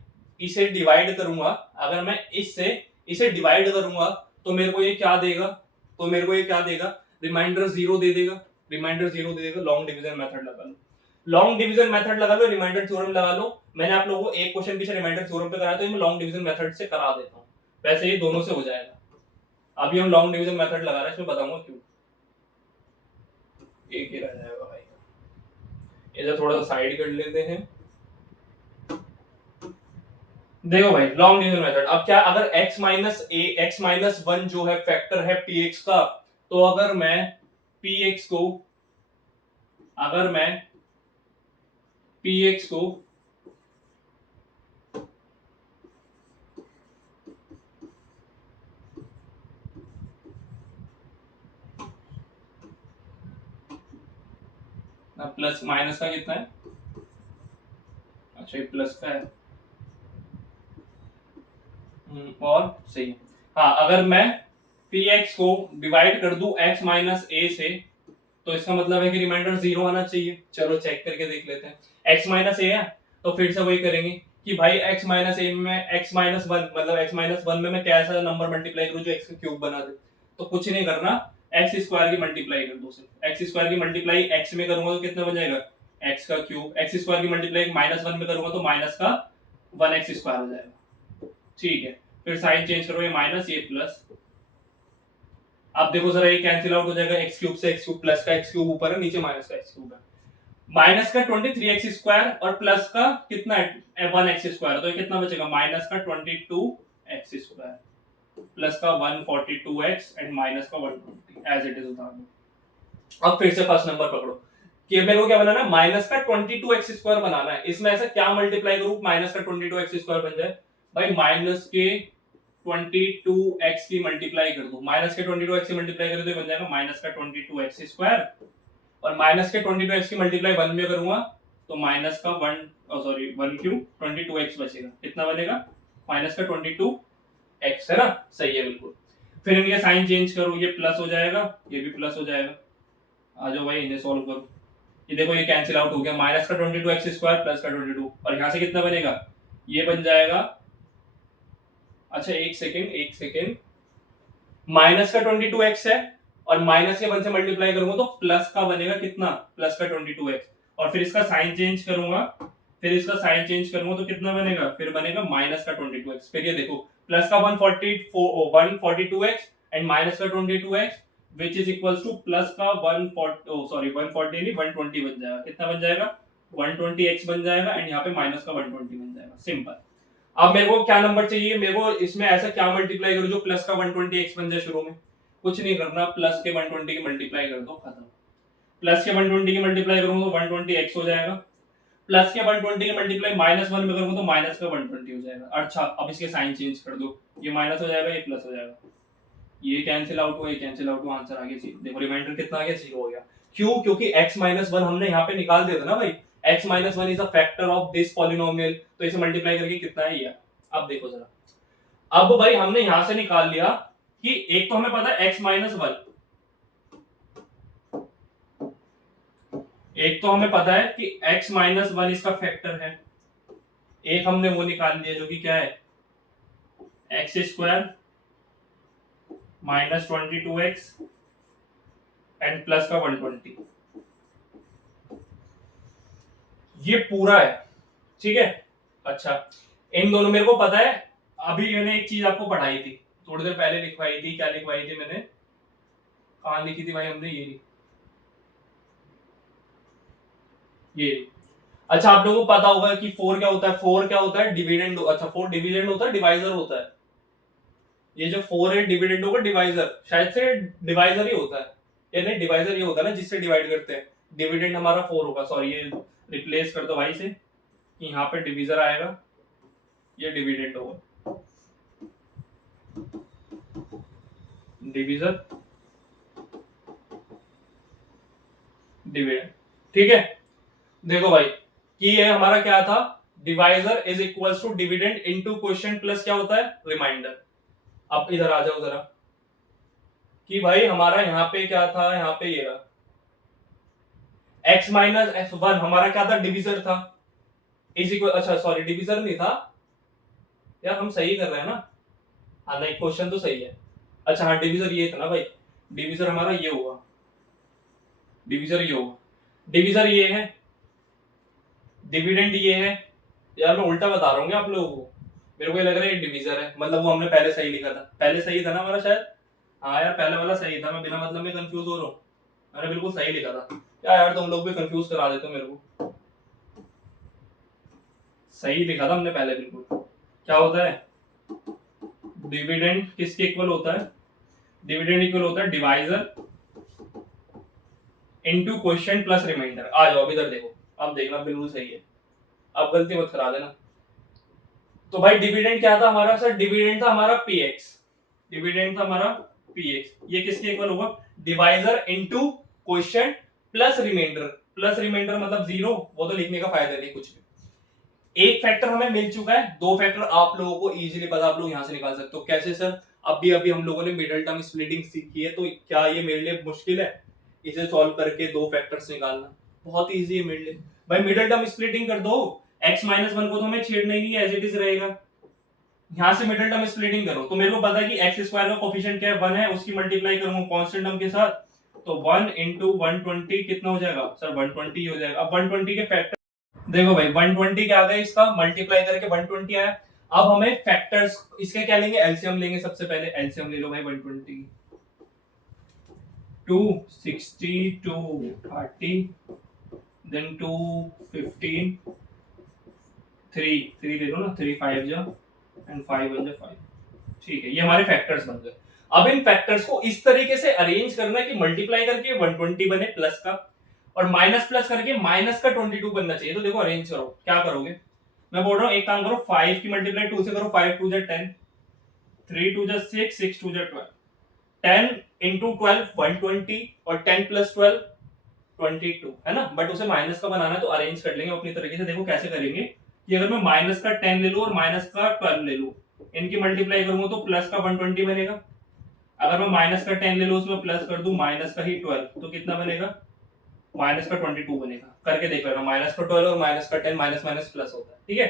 इसे डिवाइड करूंगा, अगर मैं इससे इसे डिवाइड करूंगा तो मेरे को ये क्या देगा, रिमाइंडर 0 दे देगा, लॉन्ग डिवीजन मेथड लगा लो, रिमाइंडर थ्योरम लगा लो। मैंने आप लोगों को एक क्वेश्चन पीछे रिमाइंडर थ्योरम पे कराया, तो मैं लॉन्ग डिवीजन मेथड से करा देता हूं, वैसे ये दोनों से हो जाएगा। अभी हम लॉन्ग डिवीजन मेथड लगा रहे हैं, इसमें बताऊंगा क्यों। एक ही रह जाएगा भाई, इधर थोड़ा सा साइड कर लेते हैं। देखो भाई लॉन्ग डिवीजन मेथड, अब क्या अगर x-1 जो है फैक्टर है px का, तो अगर मैं px को अगर मैं px को प्लस माइनस का कितना है, अच्छा ये प्लस का है, और सही है। हाँ अगर मैं px को डिवाइड कर दूं x माइनस ए से, तो इसका मतलब है कि रिमाइंडर जीरो आना चाहिए। चलो चेक करके देख लेते हैं। x माइनस ए है तो फिर से वही करेंगे कि भाई x माइनस ए में x-1 मतलब x-1 में मैं कैसा नंबर मल्टीप्लाई करूं जो x का क्यूब बना दे। तो कुछ नहीं करना, x स्क्वायर की मल्टीप्लाई कर दो, सिर्फ x स्क्वायर की मल्टीप्लाई x में करूंगा तो कितना बन जाएगा x का क्यूब, x स्क्वायर की मल्टीप्लाई -1 में करूंगा तो माइनस का 1x स्क्वायर हो जाएगा। ठीक है, फिर साइन चेंज करो, ये माइनस ये प्लस। अब देखो जरा ये कैंसिल आउट हो जाएगा, एक्स क्यूब से एक्स क्यूब, प्लस का एक्स क्यूब ऊपर है, नीचे माइनस का एक्स क्यूब है। माइनस का 23x स्क्वायर और प्लस का कितना है 1x स्क्वायर, तो ये कितना बचेगा माइनस का 22x स्क्वायर प्लस का 142x एंड माइनस का 120 एज इट इज उतार दो। अब फिर से फर्स्ट नंबर पकड़ो कि मेरे को क्या बनाना है, माइनस का 22x स्क्वायर बनाना है। इसमें ऐसा क्या मल्टीप्लाई करूं माइनस का 22x स्क्वायर बन जाए, भाई माइनस के 22x की मल्टीप्लाई कर दो, माइनस के 22x की मल्टीप्लाई कर दो बन जाएगा माइनस का 22x स्क्वायर, और माइनस के 22x की मल्टीप्लाई 1 में करूंगा तो माइनस का 1 सॉरी 1 क्यूब 22x बचेगा, कितना बनेगा माइनस का 22x, है ना, सही है बिल्कुल। फिर इनके साइन चेंज करो, ये प्लस हो जाएगा ये भी प्लस हो जाएगा। आ जाओ भाई इन्हें सॉल्व करो, ये देखो ये कैंसिल आउट हो गया, माइनस का 22x स्क्वायर प्लस का 22, और यहाँ से कितना बनेगा ये बन जाएगा, अच्छा एक सेकेंड, माइनस का 22x है और माइनस के 1 से मल्टीप्लाई करूंगा तो प्लस का बनेगा कितना प्लस का 22x, और फिर इसका साइन चेंज करूंगा, तो कितना बनेगा, फिर बनेगा माइनस का 22x। फिर ये देखो प्लस का 142x एंड माइनस का 22x which is equals two plus का 140 नहीं 120 बन जाएगा, कितना बन जाएगा 120x बन जाएगा, एंड यहाँ पे माइनस का 120 बन जाएगा, सिंपल। अब मेरे को क्या नंबर चाहिए, मेरे को इसमें ऐसा क्या मल्टीप्लाई करूं जो प्लस का 120x बन जाए शुरू में, कुछ नहीं करना, प्लस के 120 की मल्टीप्लाई कर दो, खत्म। प्लस के 120 की मल्टीप्लाई करूंगा तो 120x हो जाएगा, प्लस के 120 की मल्टीप्लाई -1 में करूंगा तो माइनस का 120 हो जाएगा। अच्छा अब इसके साइन चेंज कर दो, ये माइनस हो जाएगा ये प्लस हो जाएगा, ये कैंसिल आउट हुआ ये कैंसिल आउट हुआ, आंसर आ गया जीरो। देखो रिमाइंडर कितना आ गया, जीरो हो गया। क्यों, क्योंकि x-1 हमने यहाँ पे निकाल दिया था ना भाई, x-1 is a factor of this polynomial, तो इसे मल्टीप्लाई करके कितना है ये। अब देखो जरा, अब भाई हमने यहां से निकाल लिया कि एक तो हमें पता है x-1, एक तो हमें पता है कि x-1 इसका फैक्टर है, एक हमने वो निकाल लिया जो कि क्या है x square -22x and plus का 120, ये पूरा है, ठीक है। अच्छा इन दोनों मेरे को पता है, अभी मैंने एक चीज आपको पढ़ाई थी थोड़ी देर पहले, लिखवाई थी, क्या लिखवाई थी मैंने, कहां लिखी थी भाई हमने, ये अच्छा आप लोगों को पता होगा कि 4 क्या होता है, 4 क्या होता है डिविडेंड, अच्छा 4 डिविडेंड होता है डिवाइजर होता है, ये जो 4 है डिविडेंड होगा डिवाइजर, शायद से डिवाइजर ही होता है, या नहीं डिवाइजर ये होता है ना जिससे डिवाइड करते हैं, डिविडेंड हमारा 4 होगा, सॉरी ये रिप्लेस कर दो भाई से कि यहाँ पे डिविजर आएगा, ये डिविडेंड होगा, डिविजर डिविडेंड, ठीक है। देखो भाई कि ये हमारा क्या था, divisor is equals to dividend into question plus क्या होता है रिमाइंडर। अब इधर आ जाओ जरा कि भाई हमारा यहाँ पे क्या था, यहाँ पे ये रहा x-1 हमारा क्या था डिविजर था, इज इक्वल, अच्छा सॉरी डिविजर नहीं था यार, हम सही कर रहे हैं ना, हाँ नहीं क्वेश्चन तो सही है, अच्छा हाँ डिविजर ये था ना भाई, डिविजर हमारा ये हुआ, डिविजर ये होगा, डिविजर ये है, डिविडेंड ये है, यार मैं उल्टा बता रहा हूँ आप लोगों को, मेरे को ये लग रहा है ये डिविजर है, मतलब वो हमने पहले सही लिखा था, पहले सही था ना हमारा शायद, हाँ यार पहले वाला सही था, मैं बिना मतलब में कंफ्यूज हो रहा हूँ, मैंने बिल्कुल सही लिखा था, क्या यार तुम लोग भी कंफ्यूज करा देते हो मेरे को, सही लिखा था हमने पहले बिल्कुल, क्या होता है, डिविडेंड किसके इक्वल होता है, डिविडेंड इक्वल होता है divisor into quotient plus remainder. आ जाओ अब इधर देखो, अब देखना बिल्कुल सही है, अब गलती मत करा देना। तो भाई डिविडेंड क्या था हमारा सर, डिविडेंड था हमारा पीएक्स, डिविडेंड था हमारा पीएक्स, ये किसके इक्वल होगा, divisor into quotient plus remainder, plus remainder मतलब जीरो, वो तो लिखने का फायदा नहीं कुछ भी। एक फैक्टर हमें मिल चुका है, दो फैक्टर आप लोगों को इजीली पता, आप लोग यहां से निकाल सकते हो। कैसे सर, अभी अभी हम लोगों ने मिडिल टर्म स्प्लिटिंग सीखी है, तो क्या ये मेरे लिए मुश्किल है इसे सॉल्व करके दो फैक्टर्स निकालना, बहुत इजी है मेरे लिए। भाई मिडिल टर्म स्प्लिटिंग कर दो, x माइनस वन को तो हमें छेड़ना ही नहीं है, एज इट इज रहेगा। यहां से मिडिल टर्म स्प्लिटिंग करो तो मेरे को पता है कि एक्स स्क्वायर का कोफिशिएंट क्या है, 1 है, उसकी मल्टीप्लाई करूंगा कांस्टेंट टर्म के साथ, तो 1 इंटू 120 कितना हो जाएगा सर, 120 हो जाएगा। अब 120 के फैक्टर देखो भाई, 120 क्या आ गया, इसका मल्टीप्लाई करके 120 आया। अब हमें फैक्टर्स इसके क्या लेंगे, एलसीएम लेंगे। सबसे पहले एलसीएम ले लो भाई, 120 260 230 देन 215 3 ले लो ना, 3 5 जा एंड 5 1 जा 5, ठीक है, ये हमारे फैक्टर्स बन गए। अब इन फैक्टर्स को इस तरीके से अरेंज करना है कि मल्टीप्लाई करके 120 बने प्लस का, और माइनस प्लस करके माइनस का 22 बनना चाहिए। तो देखो अरेंज करो, क्या करोगे, मैं बोल रहा हूं एक काम करो, 5 की मल्टीप्लाई 2 से करो, 5 2 जा 10, 3 2 जा 6, 6 2 जा 12, 10 इंटू 12 120, और 10 प्लस 12 22 है ना। बट उसे माइनस का बनाना है तो अरेंज कर लेंगे अपनी तरीके से। देखो कैसे करेंगे कि अगर मैं माइनस का 10 ले लूं और माइनस का 12 ले लूं, इनकी मल्टीप्लाई करूंगा तो प्लस का 120 बनेगा। अगर मैं माइनस का 10 ले लूं उसमें प्लस कर दूं माइनस का ही 12, तो कितना बनेगा, माइनस का 22 बनेगा। करके देख लेना, माइनस का 12 और माइनस का 10, माइनस माइनस प्लस होता है, ठीक है।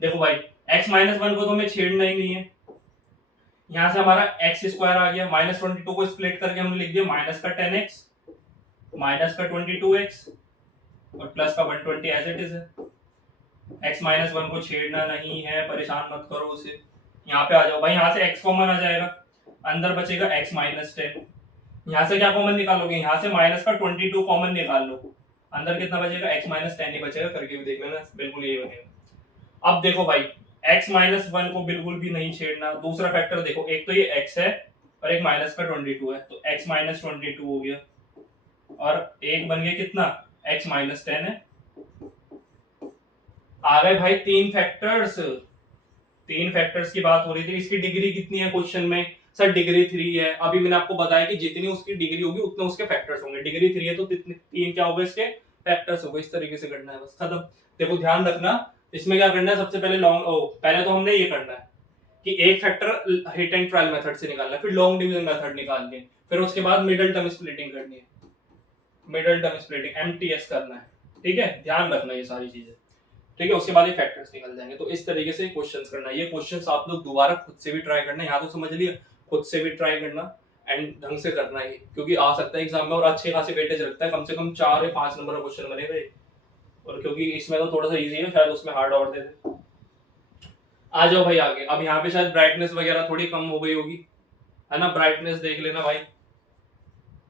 देखो भाई x माइनस वन को तो हमें छेड़ना ही नहीं है, यहां से हमारा एक्स स्क्वायर आ गया, माइनस 22 को स्प्लिट करके हमने लिख दिया माइनस का 10x माइनस का 22x और प्लस का 120 एज इट इज है। x माइनस वन को छेड़ना नहीं है, परेशान मत करो उसे। यहाँ पे आ जाओ भाई, यहाँ से x कॉमन आ जाएगा, अंदर बचेगा x माइनस 10, यहाँ से क्या कॉमन निकालोगे, यहाँ से माइनस का 22 कॉमन निकाल लो, अंदर कितना बचेगा, x माइनस 10 ही बचेगा। करके भी देख लेना, बिल्कुल यही बनेगा। अब देखो भाई x माइनस वन को बिल्कुल भी नहीं छेड़ना। दूसरा फैक्टर देखो, एक तो ये x है और एक माइनस का 22 है, तो x माइनस 22 हो गया, और एक बन गया कितना, x माइनस 10 है। आ गए भाई तीन फैक्टर्स, तीन फैक्टर्स की बात हो रही थी। इसकी डिग्री कितनी है क्वेश्चन में, सर डिग्री 3 है। अभी मैंने आपको बताया कि जितनी उसकी डिग्री होगी उतने उसके फैक्टर्स होंगे। डिग्री 3 है तो तीन क्या होगा, इसके फैक्टर्स होंगे। इस तरीके से करना है, बस खत्म। देखो ध्यान रखना, इसमें क्या करना है, सबसे पहले पहले तो हमने ये करना है कि एक factor hit and trial method से निकालना है, फिर लॉन्ग डिवीजन मेथड निकालनी है, फिर उसके बाद मिडिल टर्म स्प्लिटिंग करनी है, मिडिल टर्म स्प्लिटिंग एमटीएस करना है, ठीक है। ध्यान रखना ये सारी चीजें, ठीक है। उसके बाद ये फैक्टर्स निकल जाएंगे। तो इस तरीके से क्वेश्चंस करना है। ये क्वेश्चंस आप लोग दोबारा खुद से भी ट्राई करना है, यहाँ तो समझ लिया, खुद से भी ट्राई करना एंड ढंग से करना है, क्योंकि आ सकता है एग्जाम में और अच्छे खासे वेटेज रखता है, कम से कम 4 या 5 नंबर का क्वेश्चन बनेगा ये। और क्योंकि इसमें तो थोड़ा सा इजी है, शायद उसमें हार्ड और दे दे। आ जाओ भाई आगे। अब यहाँ पे शायद ब्राइटनेस वगैरह थोड़ी कम हो गई होगी, है ना, ब्राइटनेस देख लेना भाई।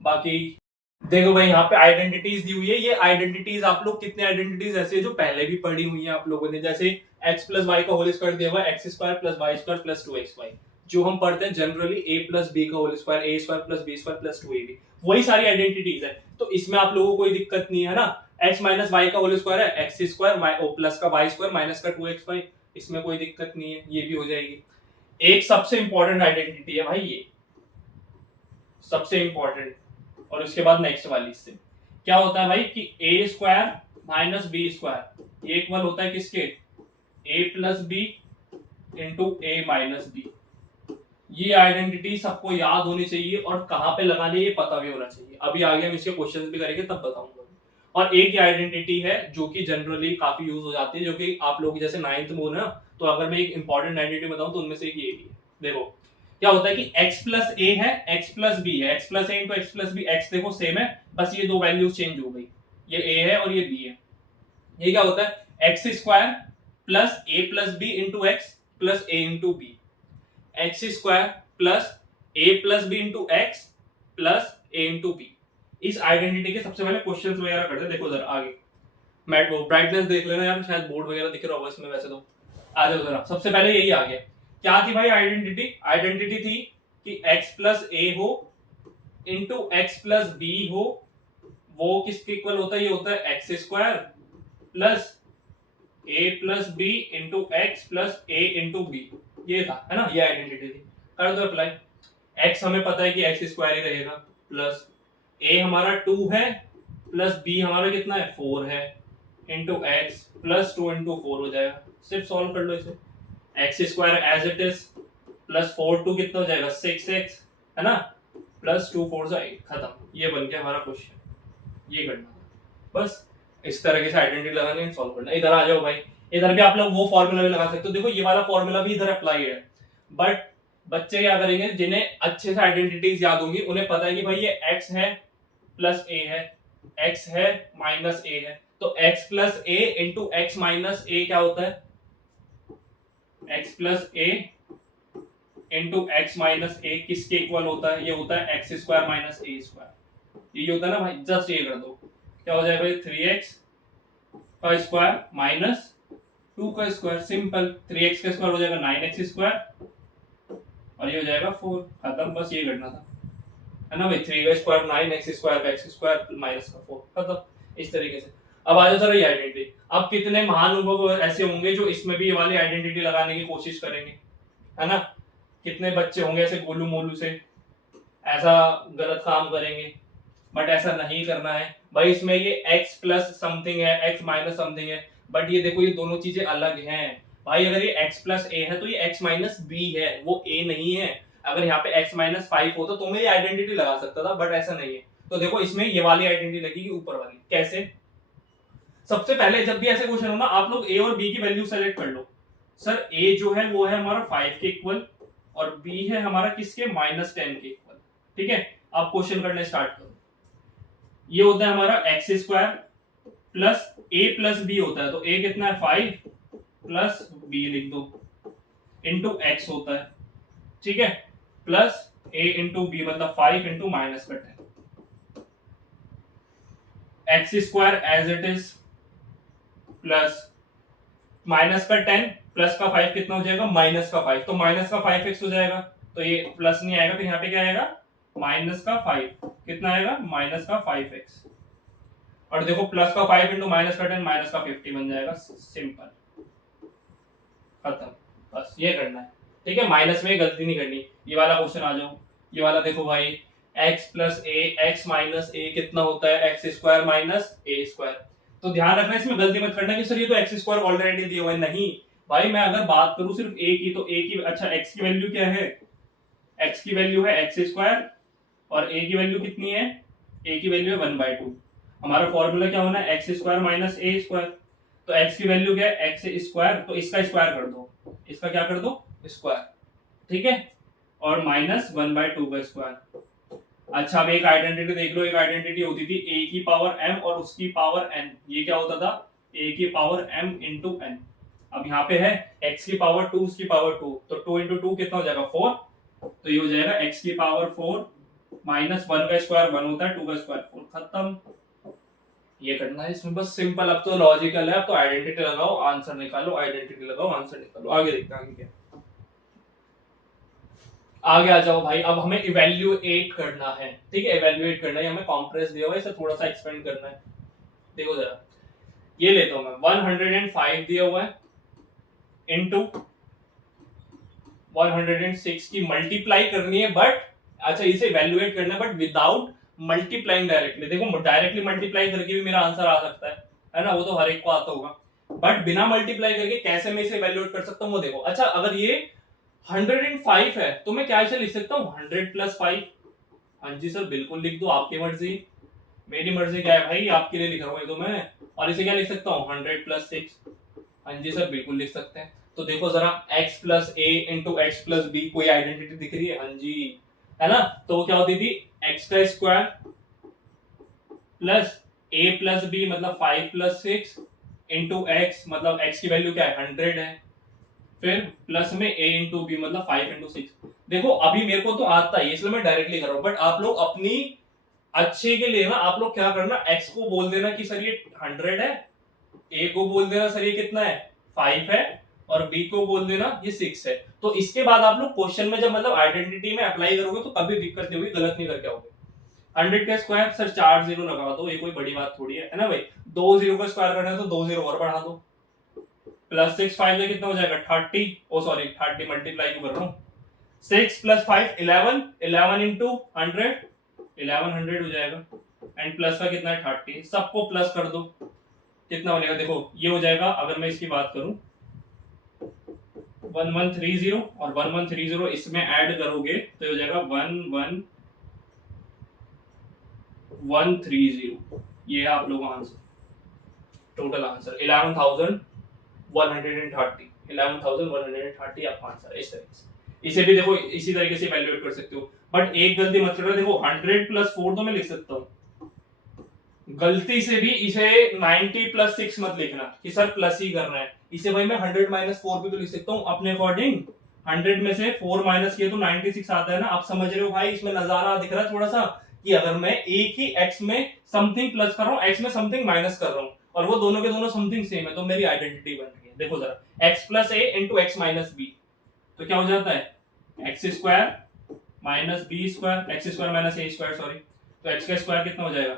बाकी देखो भाई यहाँ पे आइडेंटिटीज दी हुई है, ये आइडेंटिटीज आप लोग कितने आइडेंटिटीज ऐसे जो पहले भी पढ़ी हुई है आप लोगों ने, जैसे x प्लस वाई का होल स्क्वायर दिया हुआ है, x square plus y square plus 2xy, जो हम पढ़ते हैं जनरली a प्लस बी का whole square, a square plus b square plus 2ab, वही सारी आइडेंटिटीज है। तो इसमें आप लोगों को कोई दिक्कत नहीं है ना, x माइनस वाई का होल स्क्वायर है, एक्स स्क्वायर प्लस का वाई स्क्वायर माइनस का 2xy, इसमें कोई दिक्कत नहीं है, ये भी हो जाएगी। एक सबसे इंपॉर्टेंट आइडेंटिटी है भाई ये, सबसे इंपॉर्टेंट, और उसके बाद नेक्स्ट वाली से क्या होता है भाई कि ए स्क्वायर माइनस बी स्क्वायर ये इक्वल होता है किसके, ए प्लस बी इंटू ए माइनस बी। ये आइडेंटिटी सबको याद होनी चाहिए और कहाँ पे लगानी है ये पता भी होना चाहिए। अभी आगे हम इसके क्वेश्चंस भी करेंगे तब बताऊंगा। और एक आइडेंटिटी है जो कि जनरली काफी यूज हो जाती है, जो कि आप लोग जैसे 9th में हो ना, तो अगर मैं एक इंपॉर्टेंट आइडेंटिटी बताऊं तो उनमें से एक ये भी है। देखो क्या होता है कि x प्लस ए है, x प्लस बी है, x plus a into x plus b, x देखो सेम है, बस ये दो वैल्यूज चेंज हो गई, ये a है और ये b है। ये क्या होता है, x square plus a plus b into x plus a into b, x square plus a plus b into x plus a into b. इस आइडेंटिटी के सबसे पहले क्वेश्चंस वगैरह करते हैं। देखो जरा आगे, मैट वो ब्राइटनेस देख लेना यार, शायद बोर्ड वगैरह दिख रहा होगा इसमें वैसे तो। आ जाओ जरा, सबसे पहले यही आ गया। क्या थी भाई आइडेंटिटी थी कि x प्लस ए हो इंटू एक्स प्लस बी हो, वो किसके इक्वल होता है, ये होता है x square plus a plus b into x plus a into b. ये था, है ना, ये आइडेंटिटी थी। कर दो अप्लाई। एक्स हमें पता है कि एक्स स्क्वायर ही रहेगा, प्लस ए हमारा 2 है प्लस बी हमारा कितना है 4 है, इंटू एक्स प्लस 2 इंटू 4 हो जाएगा। सिर्फ सॉल्व कर लो इसे। X square as it is plus 4 2 कितना हो जाएगा 6x, है ना, प्लस 2 4 से 8, खत्म। ये बन गया हमारा क्वेश्चन। ये करना बस, इस तरह से आइडेंटिटी लगानी है, सॉल्व करना। इधर आ जाओ भाई, इधर भी आप लोग वो फॉर्मूला भी लगा सकते हो। देखो ये वाला फॉर्मूला भी इधर अप्लाई है, बट बच्चे क्या करेंगे, जिन्हें अच्छे से आइडेंटिटीज याद होंगी, उन्हें पता है कि भाई ये x है प्लस a है, x है माइनस a है, तो x plus a into x minus a क्या होता है, x plus a into x minus a किसके इक्वल होता है, ये होता है x square minus a square. ये होता है ना भाई, जस्ट ये कर दो, क्या हो जाएगा 3x का स्क्वायर माइनस 2 का स्क्वायर, सिंपल। 3x का स्क्वायर हो जाएगा 9x स्क्वायर और ये हो जाएगा 4, खत्म। बस ये करना था, है ना भाई, 3 का स्क्वायर 9x स्क्वायर का x स्क्वायर माइनस का 4, खत्म। इस तरीके से। अब आ जाओ सर ये आइडेंटिटी। अब कितने महानुभाव ऐसे होंगे जो इसमें भी ये वाली आइडेंटिटी लगाने की कोशिश करेंगे, है ना, कितने बच्चे होंगे ऐसे गोलू मोलू से ऐसा गलत काम करेंगे, बट ऐसा नहीं करना है भाई। इसमें ये x प्लस समथिंग है, x माइनस समथिंग है, बट ये देखो ये दोनों चीजें अलग हैं भाई। अगर ये x प्लस a है तो ये x माइनस b है, वो a नहीं है। अगर यहाँ पे x माइनस 5 होता तो मैं ये आइडेंटिटी लगा सकता था, बट ऐसा नहीं है। तो देखो इसमें ये वाली आइडेंटिटी लगेगी ऊपर वाली। कैसे? सबसे पहले जब भी ऐसे क्वेश्चन हो ना, आप लोग a और b की वैल्यू सेलेक्ट कर लो। सर a जो है वो है हमारा 5 के इक्वल और b है हमारा किसके, -10 के इक्वल। ठीक है, अब क्वेश्चन करने स्टार्ट करो। ये होता है हमारा x square plus a plus b होता है, तो a कितना है 5 प्लस b लिख दो इंटू एक्स होता है, ठीक है, प्लस a इंटू बी मतलब 5 इंटू माइनस का 10, x square as it is plus minus का 10 प्लस का 5 कितना हो जाएगा, माइनस का 5, तो माइनस का 5x हो जाएगा, तो ये प्लस नहीं आएगा, फिर यहाँ पे क्या आएगा माइनस का 5, कितना आएगा माइनस का 5x, और देखो प्लस का 5 इंटू माइनस का 10 माइनस का 50 बन जाएगा, सिंपल, खत्म। बस ये करना है, ठीक है, माइनस में गलती नहीं करनी। ये वाला क्वेश्चन आ जाओ, ये वाला देखो भाई, x प्लस ए एक्स माइनस ए कितना होता है, x square minus a square. तो ध्यान रखना इसमें गलती मत करना कि सर ये तो एक्स स्क्वायर ऑलरेडी दिया हुआ है, नहीं भाई। मैं अगर बात करूं सिर्फ a की, तो a की, अच्छा x की वैल्यू क्या है, x की वैल्यू है एक्स स्क्वायर और a की वैल्यू कितनी है, a की वैल्यू है 1/2। हमारा फॉर्मूला क्या होना है, x square minus a square, तो x की वैल्यू क्या है एक्स स्क्वायर, तो इसका स्क्वायर कर दो, इसका क्या कर दो स्क्वायर, ठीक है, और माइनस 1/2 का स्क्वायर। अच्छा अब एक आइडेंटिटी देख लो, एक आइडेंटिटी होती थी a की पावर m और उसकी पावर n, ये क्या होता था a की पावर m इंटू n। अब यहाँ पे है x की पावर 2 उसकी पावर 2, तो 2 इंटू 2 कितना हो जाएगा 4, तो ये हो जाएगा x की पावर 4 माइनस 1 का स्क्वायर 1 होता है, 2 का स्क्वायर 4, खत्म। ये करना है इसमें बस, सिंपल। अब तो लॉजिकल है, अब तो आइडेंटिटी लगाओ आंसर निकालो, आइडेंटिटी लगाओ आंसर निकालो। आगे देखते हैं आगे क्या, आगे आ जाओ भाई। अब हमें इवेल्युएट करना है, ठीक है, इवेल्युएट करना है, हमें कॉम्प्रेस दिया हुआ है, इसे थोड़ा सा एक्सपेंड करना है। देखो जरा, ये लेता हूं मैं 105 दिया हुआ है इनटू 106 की मल्टीप्लाई करनी है, बट अच्छा इसे इवेल्युएट करना है बट विदाउट मल्टीप्लाइंग डायरेक्टली। देखो डायरेक्टली मल्टीप्लाई करके भी मेरा आंसर आ सकता है ना, वो तो हर एक को आता होगा, बट बिना मल्टीप्लाई करके कैसे मैं इसे इवेल्युएट कर सकता हूँ वो देखो। अच्छा अगर ये 105 है तो मैं क्या इसे लिख सकता हूँ 100 प्लस 5, हाँ जी सर बिल्कुल लिख दो, आपकी मर्जी, मेरी मर्जी क्या है भाई, आपके लिए लिख रहा हूँ ये तो मैं। और इसे क्या लिख सकता हूँ 100 प्लस 6, हाँ जी सर बिल्कुल लिख सकते हैं। तो देखो जरा x plus a into x plus B, कोई आइडेंटिटी दिख रही है, हाँ जी, है ना, तो वो क्या होती थी x का square plus a plus b मतलब 5 प्लस 6 इंटू एक्स, मतलब x की वैल्यू क्या है 100 है, फिर प्लस में a इंटू बी मतलब 5 इंटू 6। देखो अभी मेरे को तो आता है इसलिए मैं डायरेक्टली कर रहा हूं, बट आप लोग अपनी अच्छे के लिए ना आप लोग क्या करना, x को बोल देना कि सर ये 100 है, a को बोल देना सर ये कितना है 5 है, और b को बोल देना ये 6 है। तो इसके बाद आप लोग क्वेश्चन में जब मतलब आइडेंटिटी में अप्लाई करोगे तो कभी दिक्कत नहीं होगी, गलत नहीं करके आओगे। 100 का स्क्वायर सर 4 जीरो लगा दो, ये कोई बड़ी बात थोड़ी है ना भाई। 2 जीरो का स्क्वायर करना है तो 2 जीरो और बढ़ा दो, प्लस 6 5 में कितना हो जाएगा 30, ओ सॉरी 30 मल्टीप्लाई क्यों कर रहा हूँ, 6 प्लस 5 11, 11 इंटू 100 1100 हो जाएगा, एंड प्लस का कितना है 30, सबको प्लस कर दो, कितना बनेगा देखो ये हो जाएगा। अगर मैं इसकी बात करूं 1130 और 1130 इसमें ऐड करोगे तो हो जाएगा 11130, ये है आप लोगों का आंसर, टोटल आंसर 11,130, 11,130 आपका आंसर। इस तरीके से इसे भी देखो इसी तरीके से इवैल्यूएट कर सकते हो, बट एक गलती मत करना, देखो 100 प्लस 4 तो मैं लिख सकता हूँ, गलती से भी इसे 90 प्लस 6 मत लिखना कि सर प्लस ही करना है, इसे भाई मैं 100 माइनस 4 भी तो लिख सकता हूँ अपने अकॉर्डिंग। 100 में से 4 माइनस किया तो 96 आता है ना, आप समझ रहे हो भाई, इसमें नजारा दिख रहा है थोड़ा सा कि अगर मैं एक ही x में समथिंग प्लस कर रहा हूँ, x में समथिंग माइनस कर रहा हूँ और वो दोनों के दोनों समथिंग सेम है, तो मेरी आइडेंटिटी बन रही है। देखो जरा x plus a into x minus b, तो क्या हो जाता है x square minus b square, x square minus a square sorry, तो एक्स का स्क्वायर कितना हो जाएगा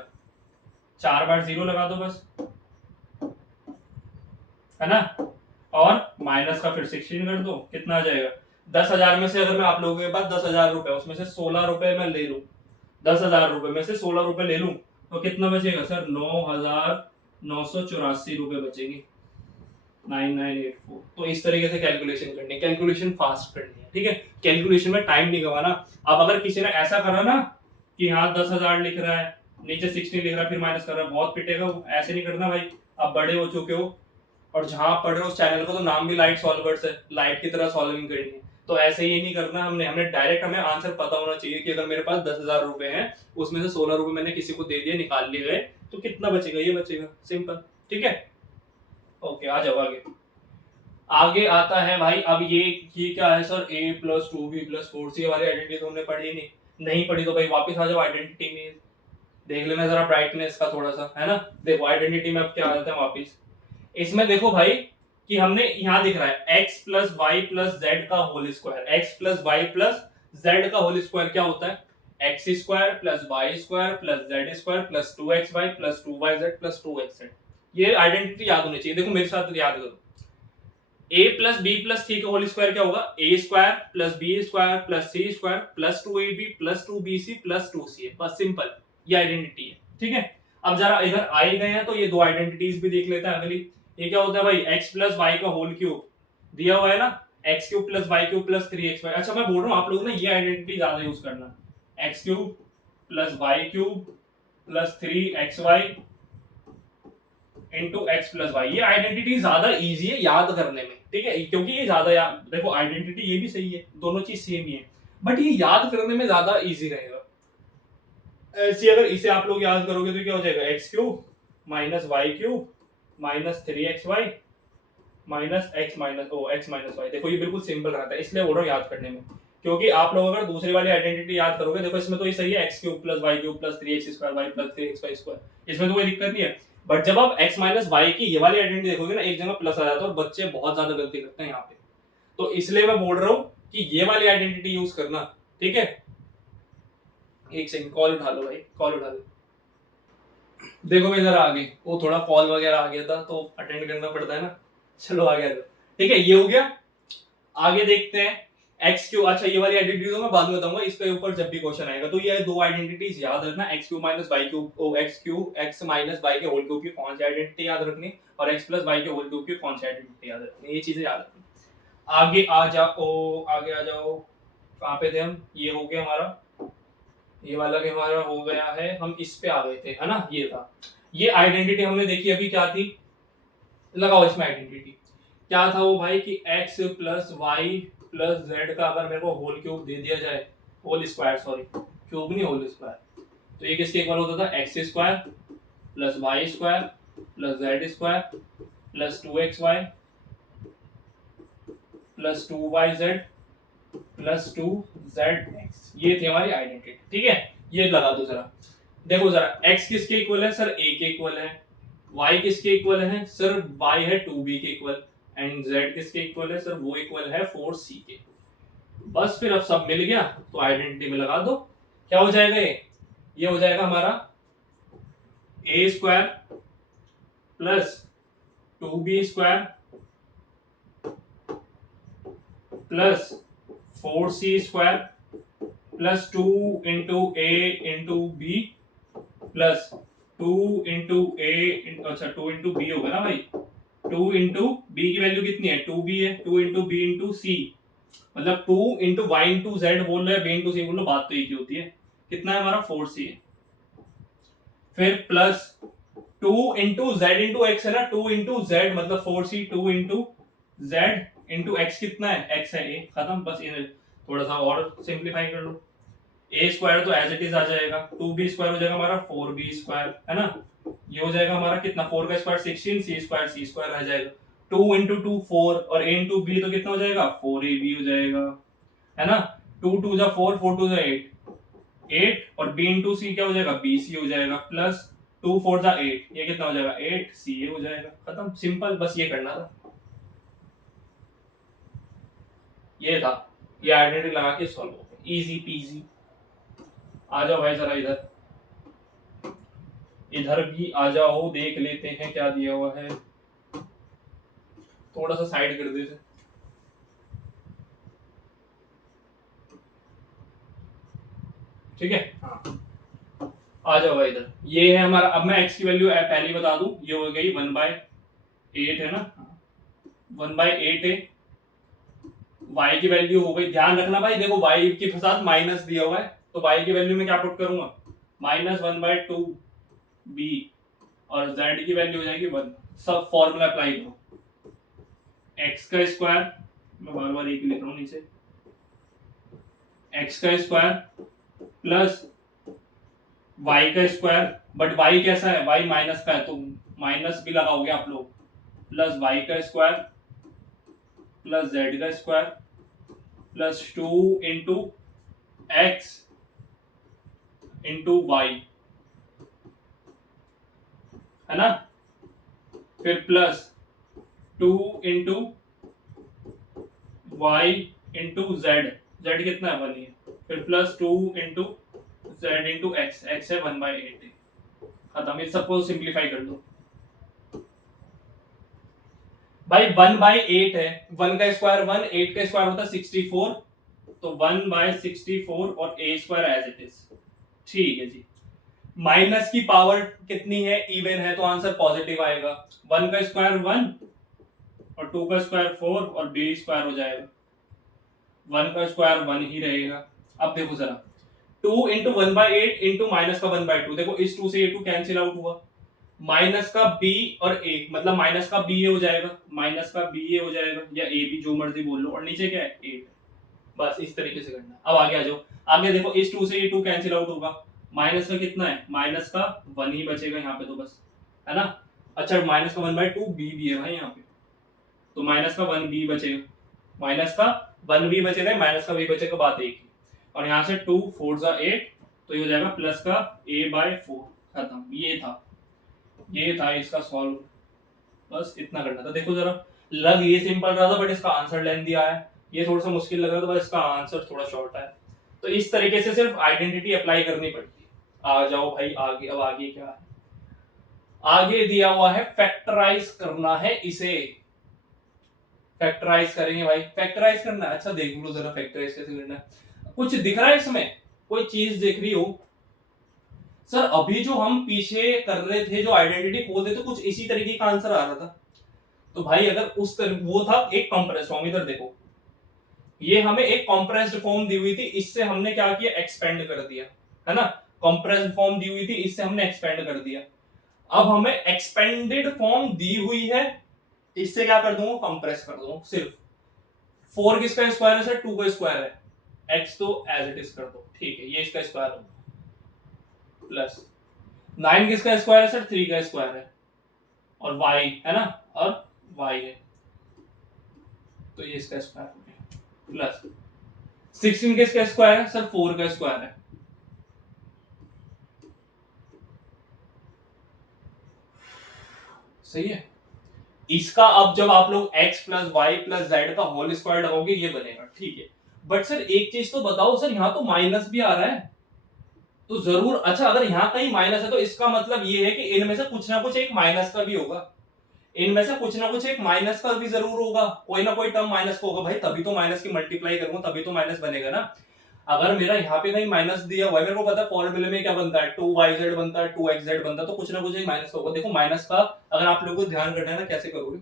4 बार 0 लगा दो बस, है ना, और माइनस का फिर 16 कर दो, कितना आ जाएगा 10,000 में से अगर मैं आप लोगों के पास 10,000 रुपए उसमें से 16 रुपए मैं ले लूं, 10,000 रुपए में से 16 रुपए ले लूं तो कितना बचेगा सर 9,984 रुपए बचेंगे, 9984। तो इस तरीके से कैलकुलेशन करनी है, कैलकुलेशन फास्ट करनी है, ठीक है, कैलकुलेशन में टाइम नहीं गवाना। अब अगर किसी ने ऐसा करा ना कि हाँ 10,000 लिख रहा है नीचे 16 लिख रहा है फिर माइनस कर रहा है, बहुत पिटेगा वो, ऐसे नहीं करना भाई, आप बड़े हो चुके हो और जहां आप पढ़ रहे हो उस चैनल का तो नाम भी लाइट सॉल्वर्स है, लाइट की तरह सॉल्विंग करनी है, तो ऐसे ये नहीं करना, हमने डायरेक्ट हमें आंसर पता होना चाहिए कि अगर मेरे पास 10,000 रुपए हैं उसमें से 16 रुपए मैंने किसी को दे दिए निकाल लिए गए तो कितना बचेगा, ये बचेगा, सिंपल, ठीक है। ओके आ जाओ आगे, आगे आता है भाई अब ये क्या है sir a plus 2b plus 4c वाली आइडेंटिटी तो हमने पढ़ी नहीं पढ़ी तो भाई वापस आ जाओ आइडेंटिटी में, देख लेना जरा ब्राइटनेस का थोड़ा सा, है ना, देखो आइडेंटिटी में अब क्या आ जाता है वापस, इसमें देखो भाई कि हमने यहाँ दिख रहा है x plus y plus z का whole square, x plus y plus z का होल स्क्वायर क्या होता है x square plus y square plus z square plus 2xy plus 2yz plus 2xz, ये आइडेंटिटी याद होनी चाहिए। देखो मेरे साथ याद करो, a plus b plus c का होल स्क्वायर क्या होगा a square plus b square plus c square plus 2ab plus 2bc plus 2ca, बस सिंपल, ये आइडेंटिटी है, ठीक है। अब जरा इधर आए गए हैं तो ये दो आइडेंटिटीज भी देख लेते हैं अगली, ये क्या होता है भाई x प्लस वाई का होल क्यूब दिया हुआ है ना, x cube plus y cube plus 3xy, अच्छा मैं बोल रहा हूँ आप लोग ना ये आइडेंटिटी ज्यादा यूज करना, x cube plus y cube plus 3xy into x plus y, ये आइडेंटिटी ज्यादा इजी है याद करने में, ठीक है, क्योंकि ये ज्यादा देखो आइडेंटिटी ये भी सही है, दोनों चीज सेम ही है, बट ये याद करने में ज्यादा इजी रहेगा। ऐसे अगर इसे आप लोग याद करोगे तो क्या हो जाएगा x cube minus y cube minus 3xy minus x minus y, देखो ये बिल्कुल सिंपल रहता है, इसलिए बोल रहा हूँ याद करने में, क्योंकि आप लोग अगर दूसरी वाली आइडेंटिटी याद करोगे, देखो इसमें तो ये सही है x cube plus y cube plus 3x square y plus 3xy square, इसमें तो कोई दिक्कत नहीं है, बट जब आप x माइनस वाई की ये वाली आइडेंटिटी देखोगे ना एक जगह प्लस आ जाता है और बच्चे बहुत ज्यादा गलती करते हैं यहाँ पे, तो इसलिए मैं बोल रहा हूँ कि ये वाली आइडेंटिटी यूज करना, ठीक है। एक सेकंड कॉल उठा लो भाई, कॉल उठा लो, देखो मैं इधर आ गई, वो थोड़ा कॉल वगैरह आ गया था तो अटेंड करना पड़ता है ना, चलो आ गया तो ठीक है, ये हो गया। आगे देखते हैं एक्स क्यू, अच्छा ये वाली आइडेंटिटी तो मैं बाद में बताऊंगा, इसके ऊपर जब भी क्वेश्चन आएगा, तो ये दो आइडेंटिटीज याद रखना, x cube minus y cube, x minus y के होल क्यूब की कौन सी आइडेंटिटी याद रखनी, और एक्स प्लस वाई के होल क्यूब की कौन सी आइडेंटिटी याद रखनी, ये चीजें याद रखनी। आगे आ जाओ, आगे आ जाओ, कहाँ पे थे हम, ये हो गया हमारा, ये वाला भी हमारा हो गया है, हम इस पे आ गए थे, है ना, ये था, ये आइडेंटिटी हमने देखी अभी क्या थी, लगाओ इसमें आइडेंटिटी क्या था वो भाई कि x plus y plus z का अगर मेरे को होल क्यूब दे दिया जाए, होल स्क्वायर सॉरी, क्यूब नहीं होल स्क्वायर, तो ये किसके इक्वल होता था x square plus y square plus z square plus 2xy plus 2yz plus 2zx, ये थी हमारी आइडेंटिटी, ठीक है। ये लगा दो जरा, देखो जरा x किसके इक्वल है सर a के इक्वल है, y किसके इक्वल है सर y है 2b के इक्वल, एंड z किसके इक्वल है सर, वो इक्वल है 4c के। बस फिर अब सब मिल गया तो आइडेंटिटी में लगा दो, क्या हो जाएगा ये हो जाएगा हमारा a square plus 2b square plus 4c square plus 2 into a into b plus 2 into a, अच्छा 2 इंटू बी होगा ना भाई, 2 इंटू बी की वैल्यू कितनी है 2b है, 2 इंटू बी इंटू सी, मतलब 2 इंटू वाई इंटू जेड बोल रहे हैं, बी इंटू सी बोल लो, बात तो एक ही होती है। कितना है हमारा 4c है। फिर plus 2 into z into x है ना, 2 इंटू जेड मतलब 4c, 2 into z into x कितना है, x है a, खत्म। बस ये थोड़ा सा और सिंप्लीफाई कर लो, a स्क्वायर तो एज इट इज आ जाएगा, 2b स्क्वायर हो जाएगा हमारा 4b स्क्वायर, है ना। ये हो जाएगा हमारा कितना, 4 का स्क्वायर 16, c स्क्वायर रह जाएगा, 2 इंटू 2 4 और a इंटू b तो कितना हो जाएगा 4ab हो जाएगा, है ना। 2 2 जा 4, 4 2 जा 8 और b इंटू c क्या हो जाएगा bc हो जाएगा, प्लस 2 4 जा 8, ये कितना हो जाएगा 8ca हो जाएगा, खत्म। सिंपल, बस ये करना था, ये था, ये आइडेंटिटी लगा के सॉल्व हो गया, इजी पीजी। आ जाओ भाई जरा इधर, इधर भी आ जाओ, देख लेते हैं क्या दिया हुआ है। थोड़ा सा साइड कर दे, ठीक है। हाँ आ जाओ भाई इधर, ये है हमारा, अब मैं x की वैल्यू पहले ही बता दूं, ये हो गई 1/8 है ना, 1/8 है। y की वैल्यू हो गई, ध्यान रखना भाई, देखो y के साथ माइनस दिया हुआ है, तो y की वैल्यू में क्या पुट करूंगा, -1/2b और z की वैल्यू हो जाएगी 1। सब फॉर्मूला अप्लाई करो, x का स्क्वायर, मैं बार बार एक लिख रहा हूं नीचे, x का स्क्वायर प्लस y का स्क्वायर, बट y कैसा है, y माइनस का है तो माइनस भी लगाओगे आप लोग, प्लस y का स्क्वायर प्लस z का square plus 2 into x into y, है ना। फिर plus 2 into y into z, z कितना है 1 है, फिर plus 2 into z into x, x है 1/8, खत्म। इस सबको सिंप्लीफाई कर दो भाई, 1/8 है, 1 का स्क्वायर 1, 8 का स्क्वायर होता है 64, तो 1/64 और a square as it is, ठीक है जी। माइनस की पावर कितनी है, इवन है तो आंसर पॉजिटिव आएगा, 1 का स्क्वायर 1 और 2 का स्क्वायर 4 और b स्क्वायर हो जाएगा, 1 का स्क्वायर 1 ही रहेगा। अब देखो जरा, 2 इंटू 1/8 इंटू माइनस का 1/2, देखो इस 2 से ये 2 कैंसिल आउट हुआ, माइनस का b और a, मतलब माइनस का b हो जाएगा, माइनस का b हो जाएगा, या a भी जो मर्जी बोल लो, और नीचे क्या है 8, बस इस तरीके से करना। अब आगे आ जाओ, आगे देखो इस 2 से ये 2 कैंसिल आउट होगा, माइनस का कितना है, माइनस का 1 ही बचेगा यहाँ पे तो बस, है ना। अच्छा माइनस का 1/2 b भी है भाई यहाँ पे, तो माइनस का 1b बचेगा, माइनस का 1b बचेगा, माइनस का b बचेगा, बात एक ही। और यहाँ से 2 4 जा 8, तो ये हो जाएगा प्लस का a/4, खत्म। ये था इसका सॉल्व, बस इतना करना था। देखो जरा, लग ये सिंपल रहा था बट इसका आंसर लेंथी आया है, ये थोड़ा सा मुश्किल लग रहा था बट इसका आंसर थोड़ा शॉर्ट है। तो इस तरीके से सिर्फ आइडेंटिटी अप्लाई करनी पड़ती है। आ जाओ भाई आगे, अब आगे क्या है, आगे दिया हुआ है फैक्टराइज करना है इसे, फैक्टराइज करेंगे भाई, फैक्टराइज करना है। अच्छा देख लो जरा फैक्टराइज कैसे करना है, कुछ दिख रहा है इसमें, कोई चीज दिख रही हो सर। अभी जो हम पीछे कर रहे थे, जो आइडेंटिटी खोल रहे थे, कुछ इसी तरीके का आंसर आ रहा था। तो भाई अगर उस वो था एक कंप्रेस्ड फॉर्म, इधर देखो ये हमें एक कंप्रेस्ड फॉर्म दी हुई थी, इससे हमने क्या किया एक्सपेंड कर दिया, है ना। कंप्रेस्ड फॉर्म दी हुई थी, इससे हमने एक्सपेंड कर दिया। अब हमें एक्सपेंडेड फॉर्म दी हुई है, इससे क्या कर दूंगा कंप्रेस कर दूंगा। सिर्फ 4 किसका स्क्वायर है सर, 2 का स्क्वायर है, x तो एज इट इज कर दो, ठीक है, ये इसका स्क्वायर होगा, प्लस 9 किसका स्क्वायर है सर, 3 का स्क्वायर है, और y है ना, और y है, तो ये इसका स्क्वायर हो गया, प्लस 16 किसका स्क्वायर है सर, 4 का स्क्वायर है, सही है। इसका अब जब आप लोग x plus y plus z का होल स्क्वायर लगाओगे ये बनेगा, ठीक है। बट सर एक चीज तो बताओ सर, यहाँ तो माइनस भी आ रहा है, तो जरूर, अच्छा अगर यहाँ कहीं माइनस है तो इसका मतलब ये है कि इनमें से कुछ ना कुछ एक माइनस का भी होगा, इनमें से कुछ ना कुछ एक माइनस का भी जरूर होगा, कोई ना कोई टर्म माइनस का होगा भाई, तभी तो माइनस की मल्टीप्लाई करूंगा तभी तो माइनस बनेगा ना। अगर मेरा यहाँ पे कहीं माइनस दिया हुआ है, मेरे को पता है फॉर्मूले में क्या बनता है, 2yz बनता है 2xz बनता है, तो कुछ ना कुछ एक माइनस का होगा। देखो माइनस का अगर आप लोगों को ध्यान करना है ना कैसे करोगे,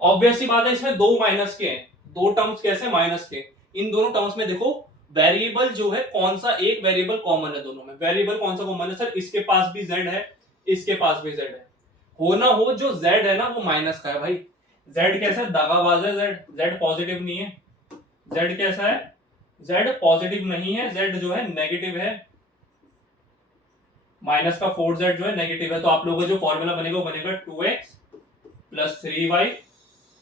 ऑब्वियस सी बात है, इसमें दो माइनस के हैं, दो टर्म्स कैसे माइनस के, इन दोनों टर्म्स में देखो वेरिएबल जो है कौन सा एक वेरिएबल कॉमन है दोनों में, वेरिएबल कौन सा कॉमन है सर, इसके पास भी z है इसके पास भी z है, हो ना हो जो z है ना वो माइनस का है भाई। z कैसा है, दगाबाज है, z पॉजिटिव नहीं है, z कैसा है, z पॉजिटिव नहीं है, z जो है नेगेटिव है, माइनस का 4z जो है नेगेटिव है, तो आप लोगों का जो फॉर्मूला बनेगा वो बनेगा 2x plus 3y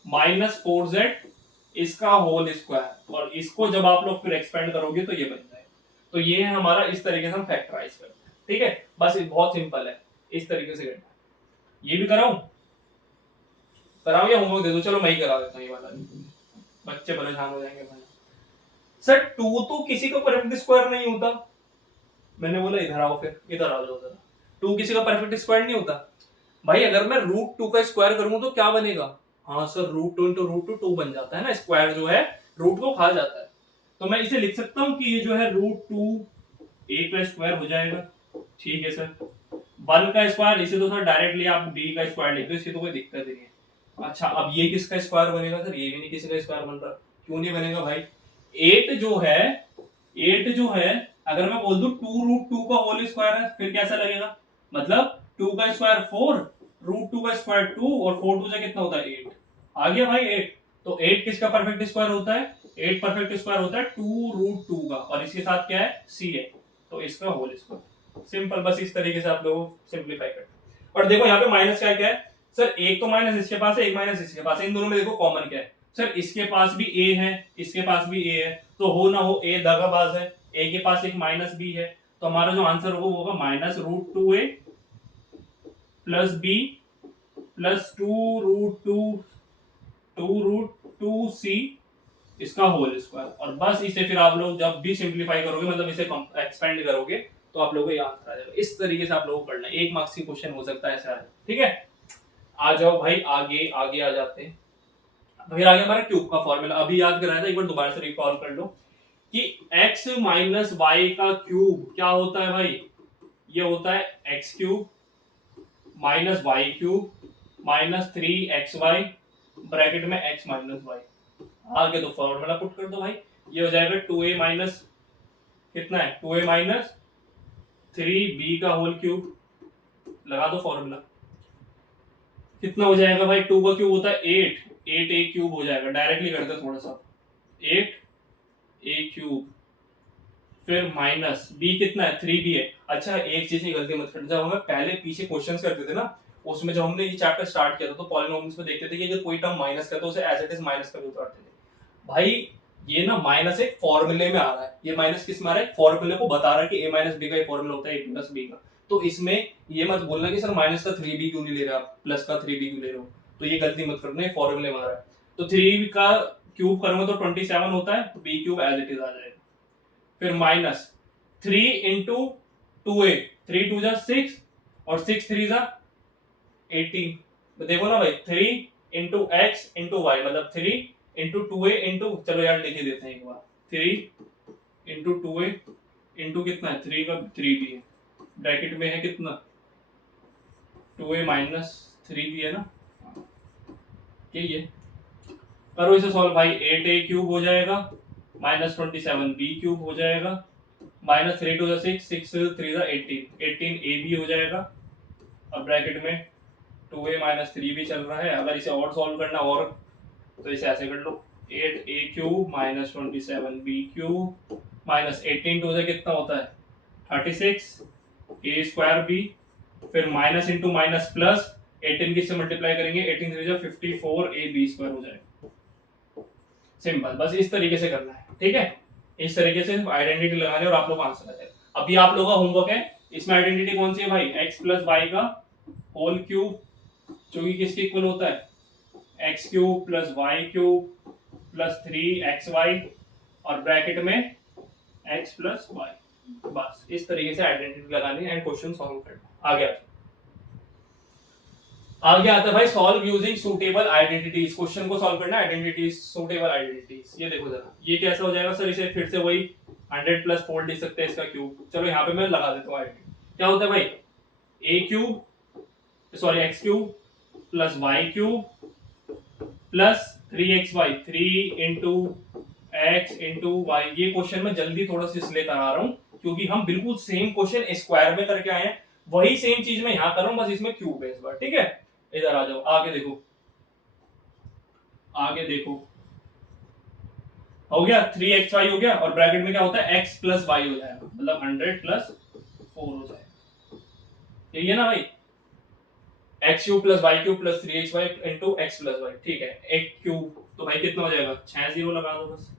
minus 4z इसका होल स्क्वायर, और इसको जब आप लोग फिर एक्सपेंड करोगे तो ये बन जाएगा। तो ये है हमारा, इस तरीके से हम फैक्टराइज करते हैं, ठीक है। बस बहुत सिंपल है, इस तरीके से करना है। ये भी कराऊं कराऊं या होमवर्क दे दो, चलो मैं ही करा देता हूँ ये वाला, बच्चे परेशान हो जाएंगे भाई। सर टू तो किसी का परफेक्ट स्क्वायर नहीं होता, मैंने बोला इधर आओ, फिर इधर आ जाओ जरा, टू किसी का परफेक्ट स्क्वायर नहीं होता भाई। अगर मैं रूट टू का स्क्वायर करूं तो क्या बनेगा, हाँ sir root two into root two two बन जाता है ना, स्क्वायर जो है रूट को खा जाता है, तो मैं इसे लिख सकता हूं कि ये जो है रूट टू ए का स्क्वायर हो जाएगा, ठीक है सर। वन का स्क्वायर, इसे तो सर डायरेक्टली आप डी का स्क्वायर लिख दो, इसकी तो कोई दिक्कत ही नहीं है। अच्छा अब ये किसका स्क्वायर बनेगा सर, ये भी नहीं किसी का स्क्वायर बन रहा, क्यों नहीं बनेगा भाई, एट जो है, एट जो है अगर मैं बोल दूं टू रूट टू का होल स्क्वायर है फिर कैसा लगेगा, मतलब टू का स्क्वायर फोर, रूट टू का स्क्वायर टू, और फोर टू से कितना होता है एट, आ गया भाई एट। तो एट किसका परफेक्ट स्क्वायर होता है, एट परफेक्ट स्क्वायर होता है टू रूट टू का, और इसके साथ क्या है सी है, तो इसका होल स्क्वायर, सिंपल। बस इस तरीके से आप लोग सिंप्लीफाई करते हैं। और देखो यहाँ पे माइनस क्या क्या है सर, एक तो माइनस इसके पास है, एक माइनस इसके पास है, इन दोनों में देखो कॉमन क्या है सर, इसके पास भी ए है इसके पास भी ए है, तो हो ना हो ए दगाबाज है, ए के पास एक माइनस बी है, तो हमारा जो आंसर होगा वो होगा minus root two a plus b plus two root two c इसका होल स्क्वायर। और बस इसे फिर आप लोग जब भी सिंप्लीफाई करोगे, मतलब इसे एक्सपेंड करोगे, तो आप लोगों को ये आंसर आ जाएगा। इस तरीके से आप लोगों को करना है, एक मार्क्स की क्वेश्चन हो सकता है ऐसा, ठीक है। आ जाओ भाई आगे आगे आ जाते हैं, फिर आगे हमारा क्यूब का फॉर्मूला अभी याद कराया था, एक बार दोबारा से रिकॉल कर लो कि x माइनस वाई का क्यूब क्या होता है भाई, ये होता है x cube minus y cube minus 3xy bracket में x माइनस वाई, आगे तो फॉर्मूला पुट कर दो भाई, ये हो जाएगा 2a माइनस कितना है 2a माइनस 3b का होल क्यूब, लगा दो फॉर्मूला, कितना हो जाएगा भाई, 2 का क्यूब होता है 8, 8a क्यूब हो जाएगा, डायरेक्टली कर दो थोड़ा सा, 8a क्यूब, फिर माइनस b कितना है 3b है। अच्छा एक चीज की गलती मत करना, जब हमें पहले पीछे क्वेश्चंस करते थे ना, उसमें जब हमने ये चैप्टर स्टार्ट किया था तो पॉलिनोमियल्स में देखते थे कि अगर कोई टर्म माइनस का तो उसे एज इट इज माइनस करके उतारते थे भाई। ये ना माइनस एक फॉर्मूले में आ रहा है, ये माइनस किस में आ रहा है, फॉर्मूले को बता रहा है कि a माइनस बी का एक फॉर्मूला होता है a प्लस बी का, तो इसमें ये मत बोलना कि सर माइनस का 3b क्यों नहीं ले रहे आप, प्लस का 3b क्यों ले रहे हो, तो ये गलती मत करना, फॉर्मूले में आ रहा है। तो 3 का क्यूब करूंगा तो 27 होता है, तो b cube as it is आ जाएगा, फिर माइनस 3 इंटू 2a, 3 टू जा 6 और 6 3 जा 18, तो देखो ना भाई 3 इंटू एक्स इंटू वाई मतलब 3 इंटू 2a इंटू, चलो यार लिख ही देते हैं एक बार, 3 इंटू 2a इंटू कितना है 3 का 3b है, ब्रैकेट में है कितना 2a माइनस 3b है ना, यही है। करो इसे सॉल्व भाई, 8a क्यूब हो जाएगा माइनस 27b क्यूब हो जाएगा, माइनस 3 टू 6, 6 3 18, 18ab हो जाएगा, अब ब्रैकेट में 2a माइनस 3b चल रहा है। अगर इसे और सॉल्व करना और तो इसे ऐसे कर लो, 8a cube minus 27b cube minus 18 two से कितना होता है 36 a स्क्वायर b, फिर माइनस इंटू माइनस प्लस 18 किससे मल्टीप्लाई करेंगे 18 3 जा 54 a b स्क्वायर हो जाएगा, सिंपल। बस इस तरीके से करना है, ठीक है, इस तरीके से आइडेंटिटी लगाने और आप लोग आंसर आ जाएगा। अभी आप लोगों का होमवर्क है, इसमें आइडेंटिटी कौन सी है भाई, x प्लस वाई का होल क्यूब जो कि किसके इक्वल होता है x cube plus y cube plus 3xy और ब्रैकेट में x प्लस वाई। बस इस तरीके से आइडेंटिटी लगानी एंड क्वेश्चन सॉल्व करना। आगे आता है भाई solve using suitable identities. Question को सॉल्व करना आइडेंटिटीज, सूटेबल आइडेंटिटीज। ये देखो जरा, ये कैसा हो जाएगा सर, इसे फिर से वही 100 प्लस 4 लिख सकते हैं इसका क्यूब। चलो यहाँ पे मैं लगा देता हूँ आइडेंटिटी। क्या होता है भाई, a cube sorry x cube plus y cube plus 3xy, 3 into x into y. ये क्वेश्चन में जल्दी थोड़ा सा इसलिए करा रहा हूँ क्योंकि हम बिल्कुल सेम क्वेश्चन स्क्वायर में करके आए हैं, वही सेम चीज मैं यहाँ कर रहा हूँ, बस इसमें क्यूब है इस बार। ठीक है, इधर आ जाओ, आगे देखो, आगे देखो, हो गया 3xy हो गया और ब्रैकेट में क्या होता है x प्लस वाई हो जाएगा, मतलब 100 प्लस 4 हो जाएगा। यही है ना भाई, x cube plus y cube plus 3xy into x plus y. ठीक है, एक क्यूब तो भाई कितना हो जाएगा, 6 जीरो लगा दो बस।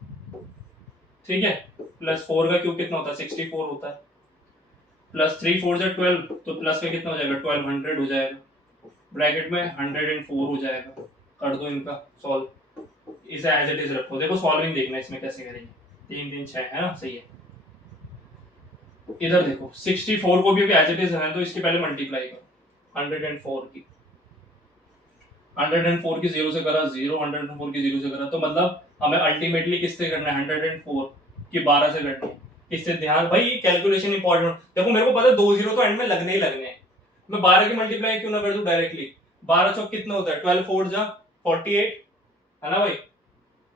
ठीक है, प्लस 4 का क्यूब कितना होता है, 64 होता है, प्लस 3 4 जा 12, तो प्लस में कितना हो जाएगा, 1200 हो जाएगा, ब्रैकेट में 104 हो जाएगा। कर दो इनका सॉल्व, इसे एज इट इज रखो। देखो सॉल्विंग देखना इसमें कैसे करेंगे, 3 3 6 है ना, सही है। इधर देखो 64 को भी एज इट इज रहने दो, इसके पहले मल्टीप्लाई करो 104 की, 104 की 0 से करा 0, 104 की 0 से करा, तो मतलब हमें अल्टीमेटली किससे करना है, 104 की 12 से करनी है। इससे ध्यान भाई, कैलकुलेशन इंपॉर्टेंट। देखो मेरे को पता है 2 जीरो तो एंड में लगने ही लगने हैं, मैं 12 की मल्टीप्लाई क्यों ना कर दूं डायरेक्टली। 12 चौक कितना होता है, 12 4 जा 48 है ना भाई।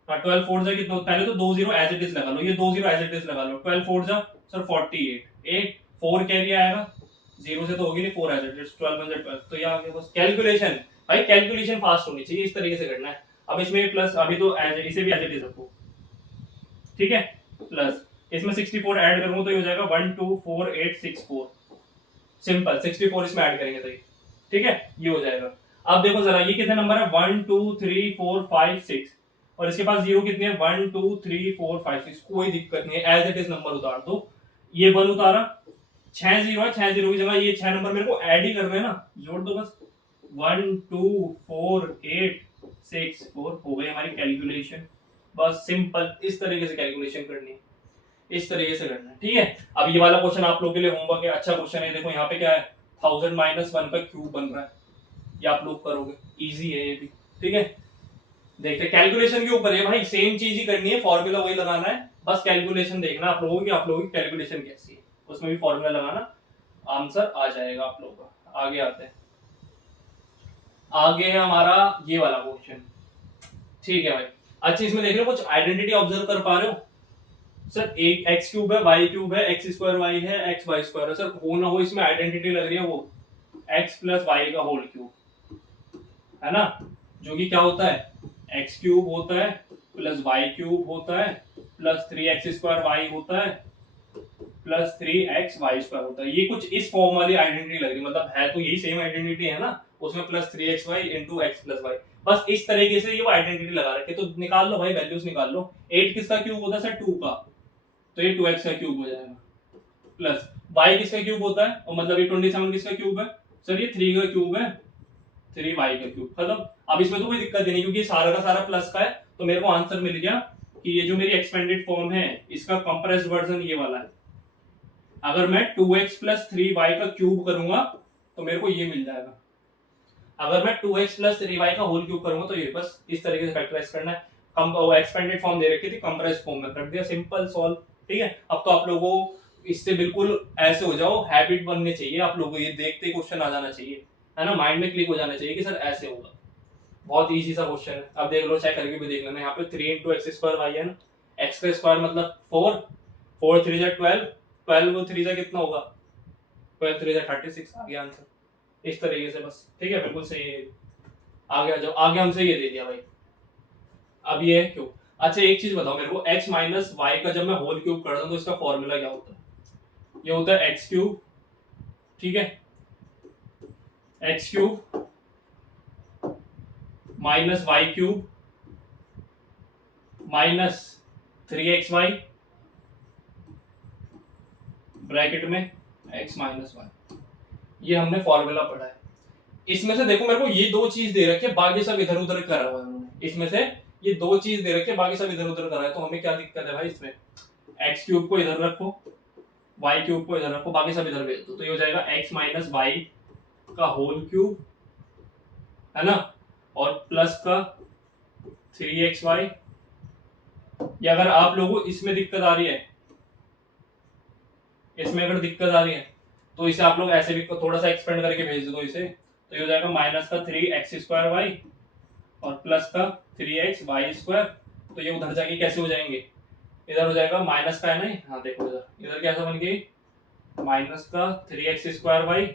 12 4 जा कितना, पहले तो 2 जीरो एज इट इज लगा लो, ये 2 जीरो एज इट इज लगा लो। 12 4 जा सर 48, 8 4 कैरी आएगा, 0 से तो होगी नहीं, 4 एज इट इज, 12 1 12, तो ये आ गया बस। कैलकुलेशन भाई, कैलकुलेशन फास्ट होनी चाहिए, इस तरीके से करना है। अब इसमें प्लस, अभी तो इसे भी एज इट इज रखो, ठीक है, प्लस इसमें 64 ऐड करूंगा तो ये हो जाएगा 124864, सिंपल 64 इसमें ऐड करेंगे तो ये, ठीक है, ये हो जाएगा। अब देखो जरा, ये कितने नंबर है, 1 2 3 4 5 6, और इसके पास जीरो कितने हैं, 1 2 3 4 5 6, कोई दिक्कत नहीं है, एज इट इज नंबर उतार दो। ये 1 उतारा, 6 जीरो है, 6 जीरो की जगह ये 6 नंबर मेरे को ऐड ही करने हैं ना, जोड़ दो बस, 1 2 4 8 6 4, हो गई हमारी कैलकुलेशन। बस सिंपल इस तरीके से कैलकुलेशन करनी है, इस तरीके से करना है, ठीक है। अब ये वाला क्वेश्चन आप लोगों के लिए होमवर्क है, अच्छा क्वेश्चन है। देखो यहाँ पे क्या है, 1000 माइनस 1 का क्यूब बन रहा है, ये आप लोग करोगे, इजी है ये भी, ठीक है। देखते कैलकुलेशन के ऊपर है भाई, सेम चीज ही करनी है, फॉर्मूला वही लगाना है, बस कैलकुलेशन देखना आप लोगों की, आप लोगों की कैलकुलेशन कैसी है, उसमें भी फॉर्मूला लगाना, आंसर आ जाएगा आप लोगों का। आगे आते हैं, आगे है हमारा ये वाला क्वेश्चन, ठीक है भाई। अच्छा इसमें देख रहे हो, कुछ आइडेंटिटी ऑब्जर्व कर पा रहे हो सर, एक एक्स क्यूब है, वाई क्यूब है, एक्स स्क्वायर वाई है, एक्स वाई स्क्वायर है। सर हो ना हो इसमें आइडेंटिटी लग रही है वो एक्स प्लस वाई का होल क्यूब, है ना, जो कि क्या होता है, एक्स क्यूब होता है प्लस वाई क्यूब होता है प्लस 3x स्क्वायर वाई होता है प्लस 3x वाई स्क्वायर होता है। ये कुछ इस फॉर्म वाली आइडेंटिटी लग रही है, मतलब है तो यही सेम आइडेंटिटी है ना, उसमें plus 3xy into x plus y, बस इस तरीके से ये वो आइडेंटिटी लगा रखे। तो निकाल लो भाई, वैल्यूज निकाल लो। 8 किसका क्यूब होता है सर, 2 का, तो ये 2x का क्यूब हो जाएगा, प्लस y किसका क्यूब होता है, और मतलब ये 27 किसका क्यूब है सर, ये 3 का क्यूब है, 3y का क्यूब, खत्म। अब इसमें तो कोई दिक्कत ही नहीं क्योंकि सारा का सारा प्लस का है, तो मेरे को आंसर मिल गया कि ये जो मेरी एक्सपेंडेड फॉर्म है इसका कंप्रेस्ड वर्जन ये वाला है। अगर मैं 2x प्लस 3y का क्यूब करूंगा तो मेरे को ये मिल जाएगा, अगर मैं 2x प्लस 3y का होल क्यूब करूंगा तो ये, बस इस तरीके से फैक्टराइज करना है। एक्सपेंडेड फॉर्म दे रखी थी, कंप्रेस्ड फॉर्म में रख दिया, सिंपल सॉल्व, ठीक है। अब तो आप लोगों को इससे बिल्कुल ऐसे हो जाओ, हैबिट बननी चाहिए आप लोगों को, ये देखते ही क्वेश्चन आ जाना चाहिए, है ना, माइंड में क्लिक हो जाना चाहिए कि सर ऐसे होगा। बहुत इजी सा क्वेश्चन है, अब देख लो, चेक करके भी देख लेना। यहाँ पे 3 इंटू एक्स स्क्वायर वाई है ना, एक्स का स्क्वायर मतलब 4, 4 3 जा 12, 12 3 जा कितना होगा, 12 3 जा 36, आ गया आंसर, इस तरीके से बस, ठीक है, बिल्कुल सही है। आगे आ जाओ, आगे हमसे ये दे दिया भाई, अब ये है क्यों। अच्छा एक चीज बताओ मेरे को, x माइनस वाई का जब मैं होल क्यूब करता हूँ तो इसका फॉर्मूला क्या होता है, ये होता है एक्स क्यूब, ठीक है, x cube minus y cube minus 3xy bracket में x माइनस वाई, ये हमने फॉर्मूला पढ़ा है। इसमें से देखो मेरे को ये दो चीज दे रखी है, बाकी सब इधर उधर करा हुआ है उन्होंने। इसमें से ये दो चीज दे रखी है, बाकी सब इधर उधर करा है, तो हमें क्या दिक्कत है भाई इसमें? एक्स क्यूब को इधर रखो, वाई क्यूब को इधर रखो, बाकी सब इधर भेज दो, तो ये हो जाएगा एक्स माइनस वाई का होल क्यूब, है ना, और प्लस का 3xy। या अगर आप लोगों को इसमें दिक्कत आ रही है, इसमें अगर दिक्कत आ रही है तो इसे आप लोग ऐसे भी थोड़ा सा एक्सपेंड करके भेज दो इसे, तो ये हो जाएगा माइनस का 3x² और प्लस का 3xy²। तो ये उधर जाके कैसे हो जाएंगे? इधर हो जाएगा माइनस का, है ना, हाँ देखो इधर, इधर कैसा बन गई? माइनस का 3x²y,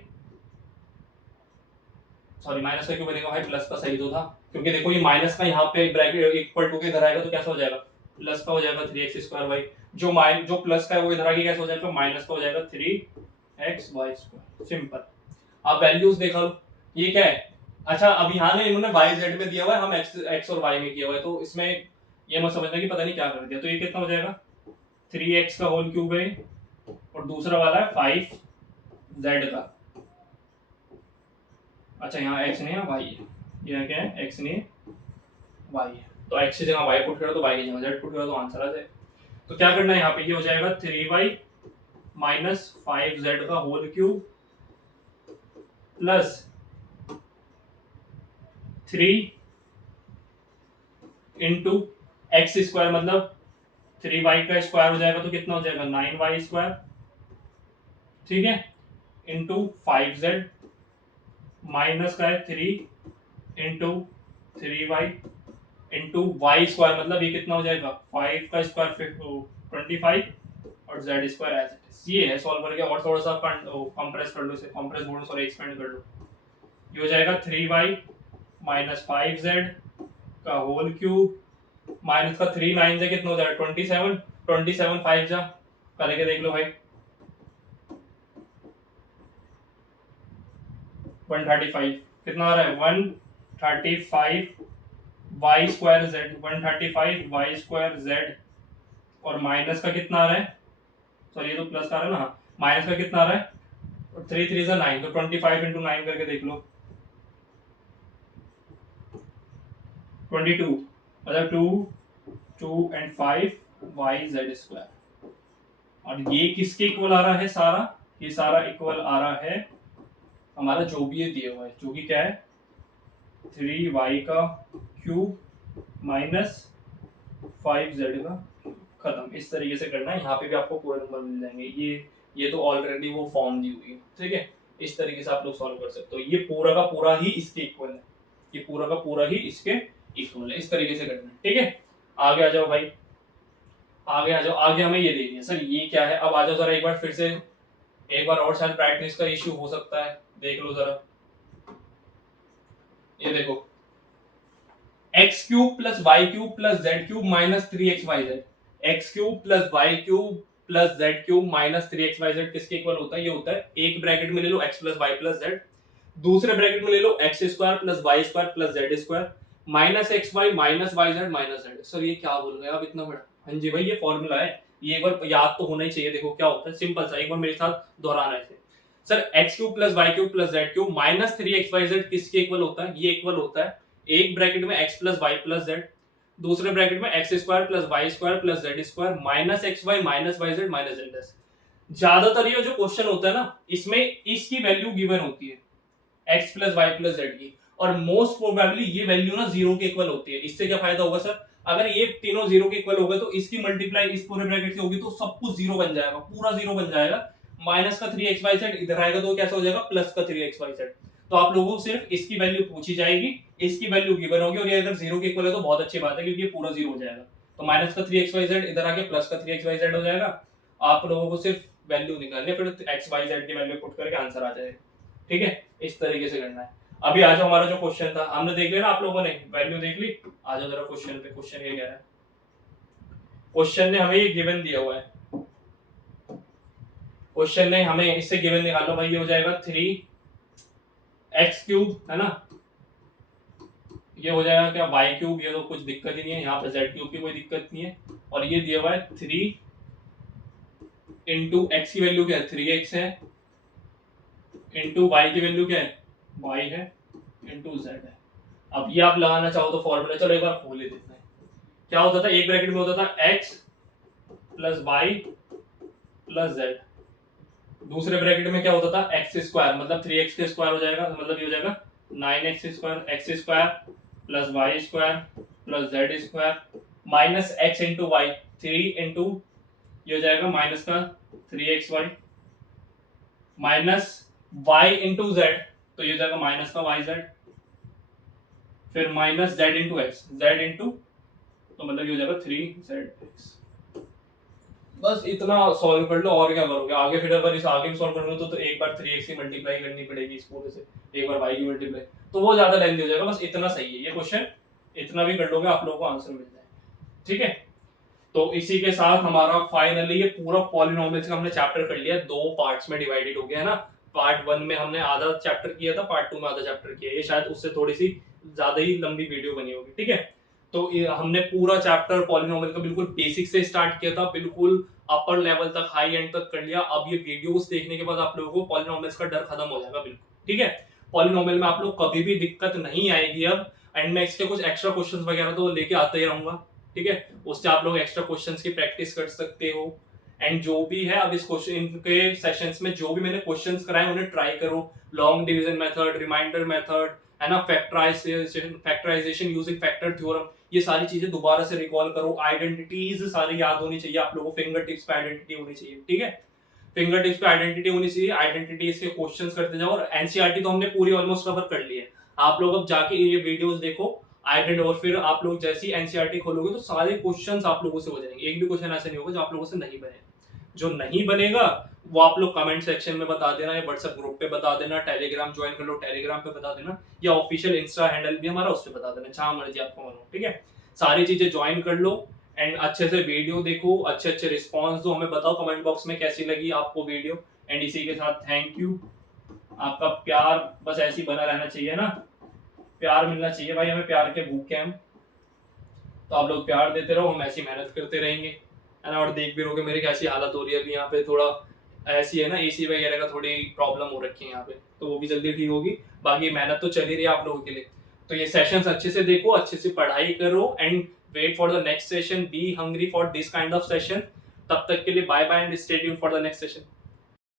सॉरी माइनस का क्यों बनेगा भाई, प्लस का सही तो था, क्योंकि देखो ये माइनस का यहाँ पे ब्रैकेट इक्वल टू के इधर आएगा तो कैसा हो जाएगा? प्लस का हो जाएगा 3x²y। जो प्लस का है वो इधर आगे कैसे हो जाएगा? माइनस का हो जाएगा 3xy²। सिंपल। आप वैल्यूज देखा लो, ये क्या है? अच्छा अब यहाँ ने इन्होंने y z में दिया हुआ है, हम x और y में किया हुआ है, तो इसमें ये मत समझना कि पता नहीं क्या कर दिया। तो ये कितना हो जाएगा? 3x का होल क्यूब है और दूसरा वाला है 5z का। अच्छा यहाँ x नहीं है, y है। यह क्या है? x नहीं है, y है। तो x की जगह y पुट करो तो y की जगह z पुट करो तो आंसर आ जाए। तो क्या करना है यहाँ पे? ये हो जाएगा 3y माइनस 5z का whole cube plus 3 into x square, मतलब 3y का स्क्वायर हो जाएगा तो कितना हो जाएगा? 9y², ठीक है, इंटू 5z माइनस का है 3 इंटू 3y इंटू y² मतलब ये कितना हो जाएगा? 5 का स्क्वायर 25 और z square as it is. ये है सॉल्व करके, और थोड़ा सा कंप्रेस कर लो इसे, कंप्रेस बोलो सॉरी एक्सपेंड कर लो। ये हो जाएगा 3y माइनस 5z का होल क्यूब माइनस का 3 9 से कितना हो जाएगा? 27, 27 5 जा करके देख लो भाई, 135 कितना आ रहा है? 135 y² z, 135 y² z और माइनस का कितना आ रहा है? सॉरी ये तो प्लस का आ रहा है ना, माइनस का कितना आ रहा है? 3 3 9, तो 25 इंटू 9 करके देख लो, 22 मतलब 2 एंड 5 yz²। और ये किसके इक्वल आ रहा है सारा? ये सारा इक्वल आ रहा है हमारा जो भी ये दिया हुआ है, जो कि क्या है? 3y का क्यूब माइनस 5z का। खत्म। इस तरीके से करना है, यहाँ पे भी आपको पूरे नंबर मिल जाएंगे। ये तो ऑलरेडी वो फॉर्म दी हुई है, ठीक है। इस तरीके से आप लोग सॉल्व कर सकते हो। ये पूरा का पूरा ही इसके इक्वल है, ये पूरा का पूरा ही इसके इक्वल है। इस तरीके से करना है, ठीक है। आगे आ जाओ भाई, आगे आ जाओ। आगे हमें ये देखिए सर ये क्या है। अब आ जाओ जरा एक बार फिर से, एक बार और शायद ब्राइटनेस का इश्यू हो सकता है, देख लो जरा। ये देखो x cube plus y cube plus z cube minus 3xyz, x cube plus y cube plus z cube minus 3xyz किसके इक्वल होता है? ये होता है, एक ब्रैकेट में ले लो x plus y plus z, दूसरे ब्रैकेट में ले लो x square plus y square plus z square minus x y minus y z minus z. Sir ये क्या बोल रहे हैं आप इतना बड़ा? हाँ जी भाई ये फॉर्मूला है, ये एक बार याद तो होना ही चाहिए। देखो क्या होता है, सिंपल सा, एक बार मेरे साथ दोहराना है। Sir x cube plus y cube plus z cube minus 3xyz किसके इक्वल होता है? ये इक्वल होता है एक ब्रैकेट में x plus y plus z, दूसरे ब्रैकेट में x square plus y square plus z square minus x y minus y z minus z. ज्यादातर ये जो क्वेश्चन होता है ना, इसमें इसकी वैल्यू गिवन होती है x plus y plus z की, और मोस्ट प्रोबेबली ये वैल्यू ना जीरो के इक्वल होती है। इससे क्या फायदा होगा सर? अगर ये तीनों जीरो के इक्वल होगा तो इसकी मल्टीप्लाई इस पूरे ब्रैकेट से होगी तो सब कुछ जीरो बन जाएगा, पूरा जीरो बन जाएगा। माइनस का 3xyz इधर आएगा तो कैसा हो जाएगा? प्लस का 3xyz। तो आप लोगों को सिर्फ इसकी वैल्यू पूछी जाएगी, इसकी वैल्यू गिवन होगी, और ये अगर जीरो के इक्वल है तो बहुत अच्छी बात है क्योंकि ये पूरा जीरो हो जाएगा। तो माइनस का 3xyz इधर आके प्लस का 3xyz हो जाएगा। आप लोगों को सिर्फ वैल्यू निकालनी है, फिर xyz की वैल्यू पुट करके आंसर आ जाएगा, ठीक है। इस तरीके से करना है। अभी आ जाओ, हमारा जो क्वेश्चन था हमने देख लिया ना, आप लोगों ने वैल्यू देख ली। आ जाओ जरा क्वेश्चन पे। क्वेश्चन ये क्या है? क्वेश्चन ने हमें ये गिवन दिया हुआ है, क्वेश्चन ने हमें इससे गिवन निकालो भाई। ये हो जाएगा 3x क्यूब, है ना, ये हो जाएगा क्या? वाई क्यूब, ये तो कुछ दिक्कत ही नहीं है, यहाँ पे जेड क्यूब की कोई दिक्कत नहीं है। और ये दिया हुआ है 3 इंटू एक्स की वैल्यू क्या है? 3x है, इंटू वाई की वैल्यू क्या है? y है, इंटू जेड है। अब ये आप लगाना चाहो तो फॉर्मूला, चलो एक बार खोल ही देते हैं। क्या होता था, एक ब्रैकेट में होता था x plus y plus z, दूसरे ब्रैकेट में क्या होता था एक्स स्क्वायर, मतलब 3x के स्क्वायर हो जाएगा, मतलब ये हो जाएगा 9x square, x square plus y square plus z square minus x into y, 3 इंटू ये हो जाएगा माइनस का 3xy minus y into Z, तो ये हो जाएगा माइनस का वाई जेड, फिर minus Z into x, Z into तो मतलब ये हो जाएगा 3zx। बस इतना सॉल्व कर लो, और क्या करोगे आगे, फिर अगर इस आगे भी सॉल्व करोगे तो एक बार 3x की मल्टीप्लाई करनी पड़ेगी इस पूरे से, एक बार y की मल्टीप्लाई, तो वो ज्यादा लेंथी हो जाएगा। बस इतना सही है ये क्वेश्चन, इतना भी कर लोगे आप लोगों को आंसर मिल जाएगा। ठीक है, तो इसी के साथ हमारा फाइनली ये पूरा पॉलिनोमियल्स का हमने चैप्टर कर लिया, 2 पार्ट्स में डिवाइडेड हो गया है ना। पार्ट 1 में हमने आधा चैप्टर किया था, पार्ट 2 में आधा चैप्टर किया, ये शायद उससे थोड़ी सी ज्यादा ही लंबी वीडियो बनी होगी। ठीक है, तो हमने पूरा चैप्टर पॉलिनोमियल का बिल्कुल बेसिक से स्टार्ट किया था, बिल्कुल अपर लेवल तक, हाई एंड तक कर लिया। अब ये वीडियोस देखने के बाद आप लोगों को पॉलिनोमियल्स का डर खत्म हो जाएगा बिल्कुल। ठीक है, पॉलिनोमियल में आप लोग कभी भी दिक्कत नहीं आएगी अब, एंड मैं इसके कुछ एक्स्ट्रा क्वेश्चंस वगैरह तो लेके आते ही रहूंगा। ठीक है, उससे आप लोग एक्स्ट्रा क्वेश्चंस की प्रैक्टिस कर सकते हो, एंड जो भी है अब इस क्वेश्चन इनके सेशंस में जो भी मैंने क्वेश्चंस कराए उन्हें ट्राई करो, long division method, remainder method है ना, फैक्टराइजेशन यूजिंग फैक्टर थ्योरम, ये सारी चीजें दोबारा से रिकॉल करो, आइडेंटिटीज सारी याद होनी चाहिए आप लोगों को, फिंगर टिप्स पे आइडेंटिटी होनी चाहिए। ठीक है, फिंगर टिप्स पे आइडेंटिटी होनी चाहिए, आइडेंटिटीज के क्वेश्चंस करते जाओ, और एनसीईआरटी तो हमने पूरी ऑलमोस्ट कवर कर ली है। आप लोग अब जाके ये वीडियोस देखो आइडेंट, और फिर आप लोग जैसी एनसीईआरटी खोलोगे तो सारे क्वेश्चंस आप लोगों से हो जाएंगे, एक भी क्वेश्चन ऐसा नहीं होगा जो आप लोगों से नहीं बने। जो नहीं बनेगा वो आप लोग कमेंट सेक्शन में बता देना, या व्हाट्सएप ग्रुप पे बता देना, टेलीग्राम ज्वाइन कर लो, टेलीग्राम पे बता देना, या ऑफिशियल इंस्टा हैंडल भी हमारा, उस पर बता देना, जहां मर्जी आपको मानो। ठीक है, सारी चीजें ज्वाइन कर लो, एंड अच्छे से वीडियो देखो, अच्छे अच्छे रिस्पॉन्स दो, हमें बताओ कमेंट बॉक्स में कैसी लगी आपको वीडियो। एंड इसी के साथ थैंक यू, आपका प्यार बस ऐसे ही बना रहना चाहिए ना, प्यार मिलना चाहिए भाई, हमें प्यार के भूखे हैं हम, तो आप लोग प्यार देते रहो, हम ऐसी मेहनत करते रहेंगे है ना। और देख भी रहोगे मेरी कैसी हालत हो रही है अभी, यहाँ पे थोड़ा ऐसी है ना, एसी वगैरह का थोड़ी प्रॉब्लम हो रखी है यहाँ पे, तो वो भी जल्दी ठीक होगी। बाकी मेहनत तो चल ही रही है आप लोगों के लिए, तो ये सेशंस अच्छे से देखो, अच्छे से पढ़ाई करो, and wait for the next session, be hungry for this kind of session. तब तक के लिए bye bye and stay tuned for the next session.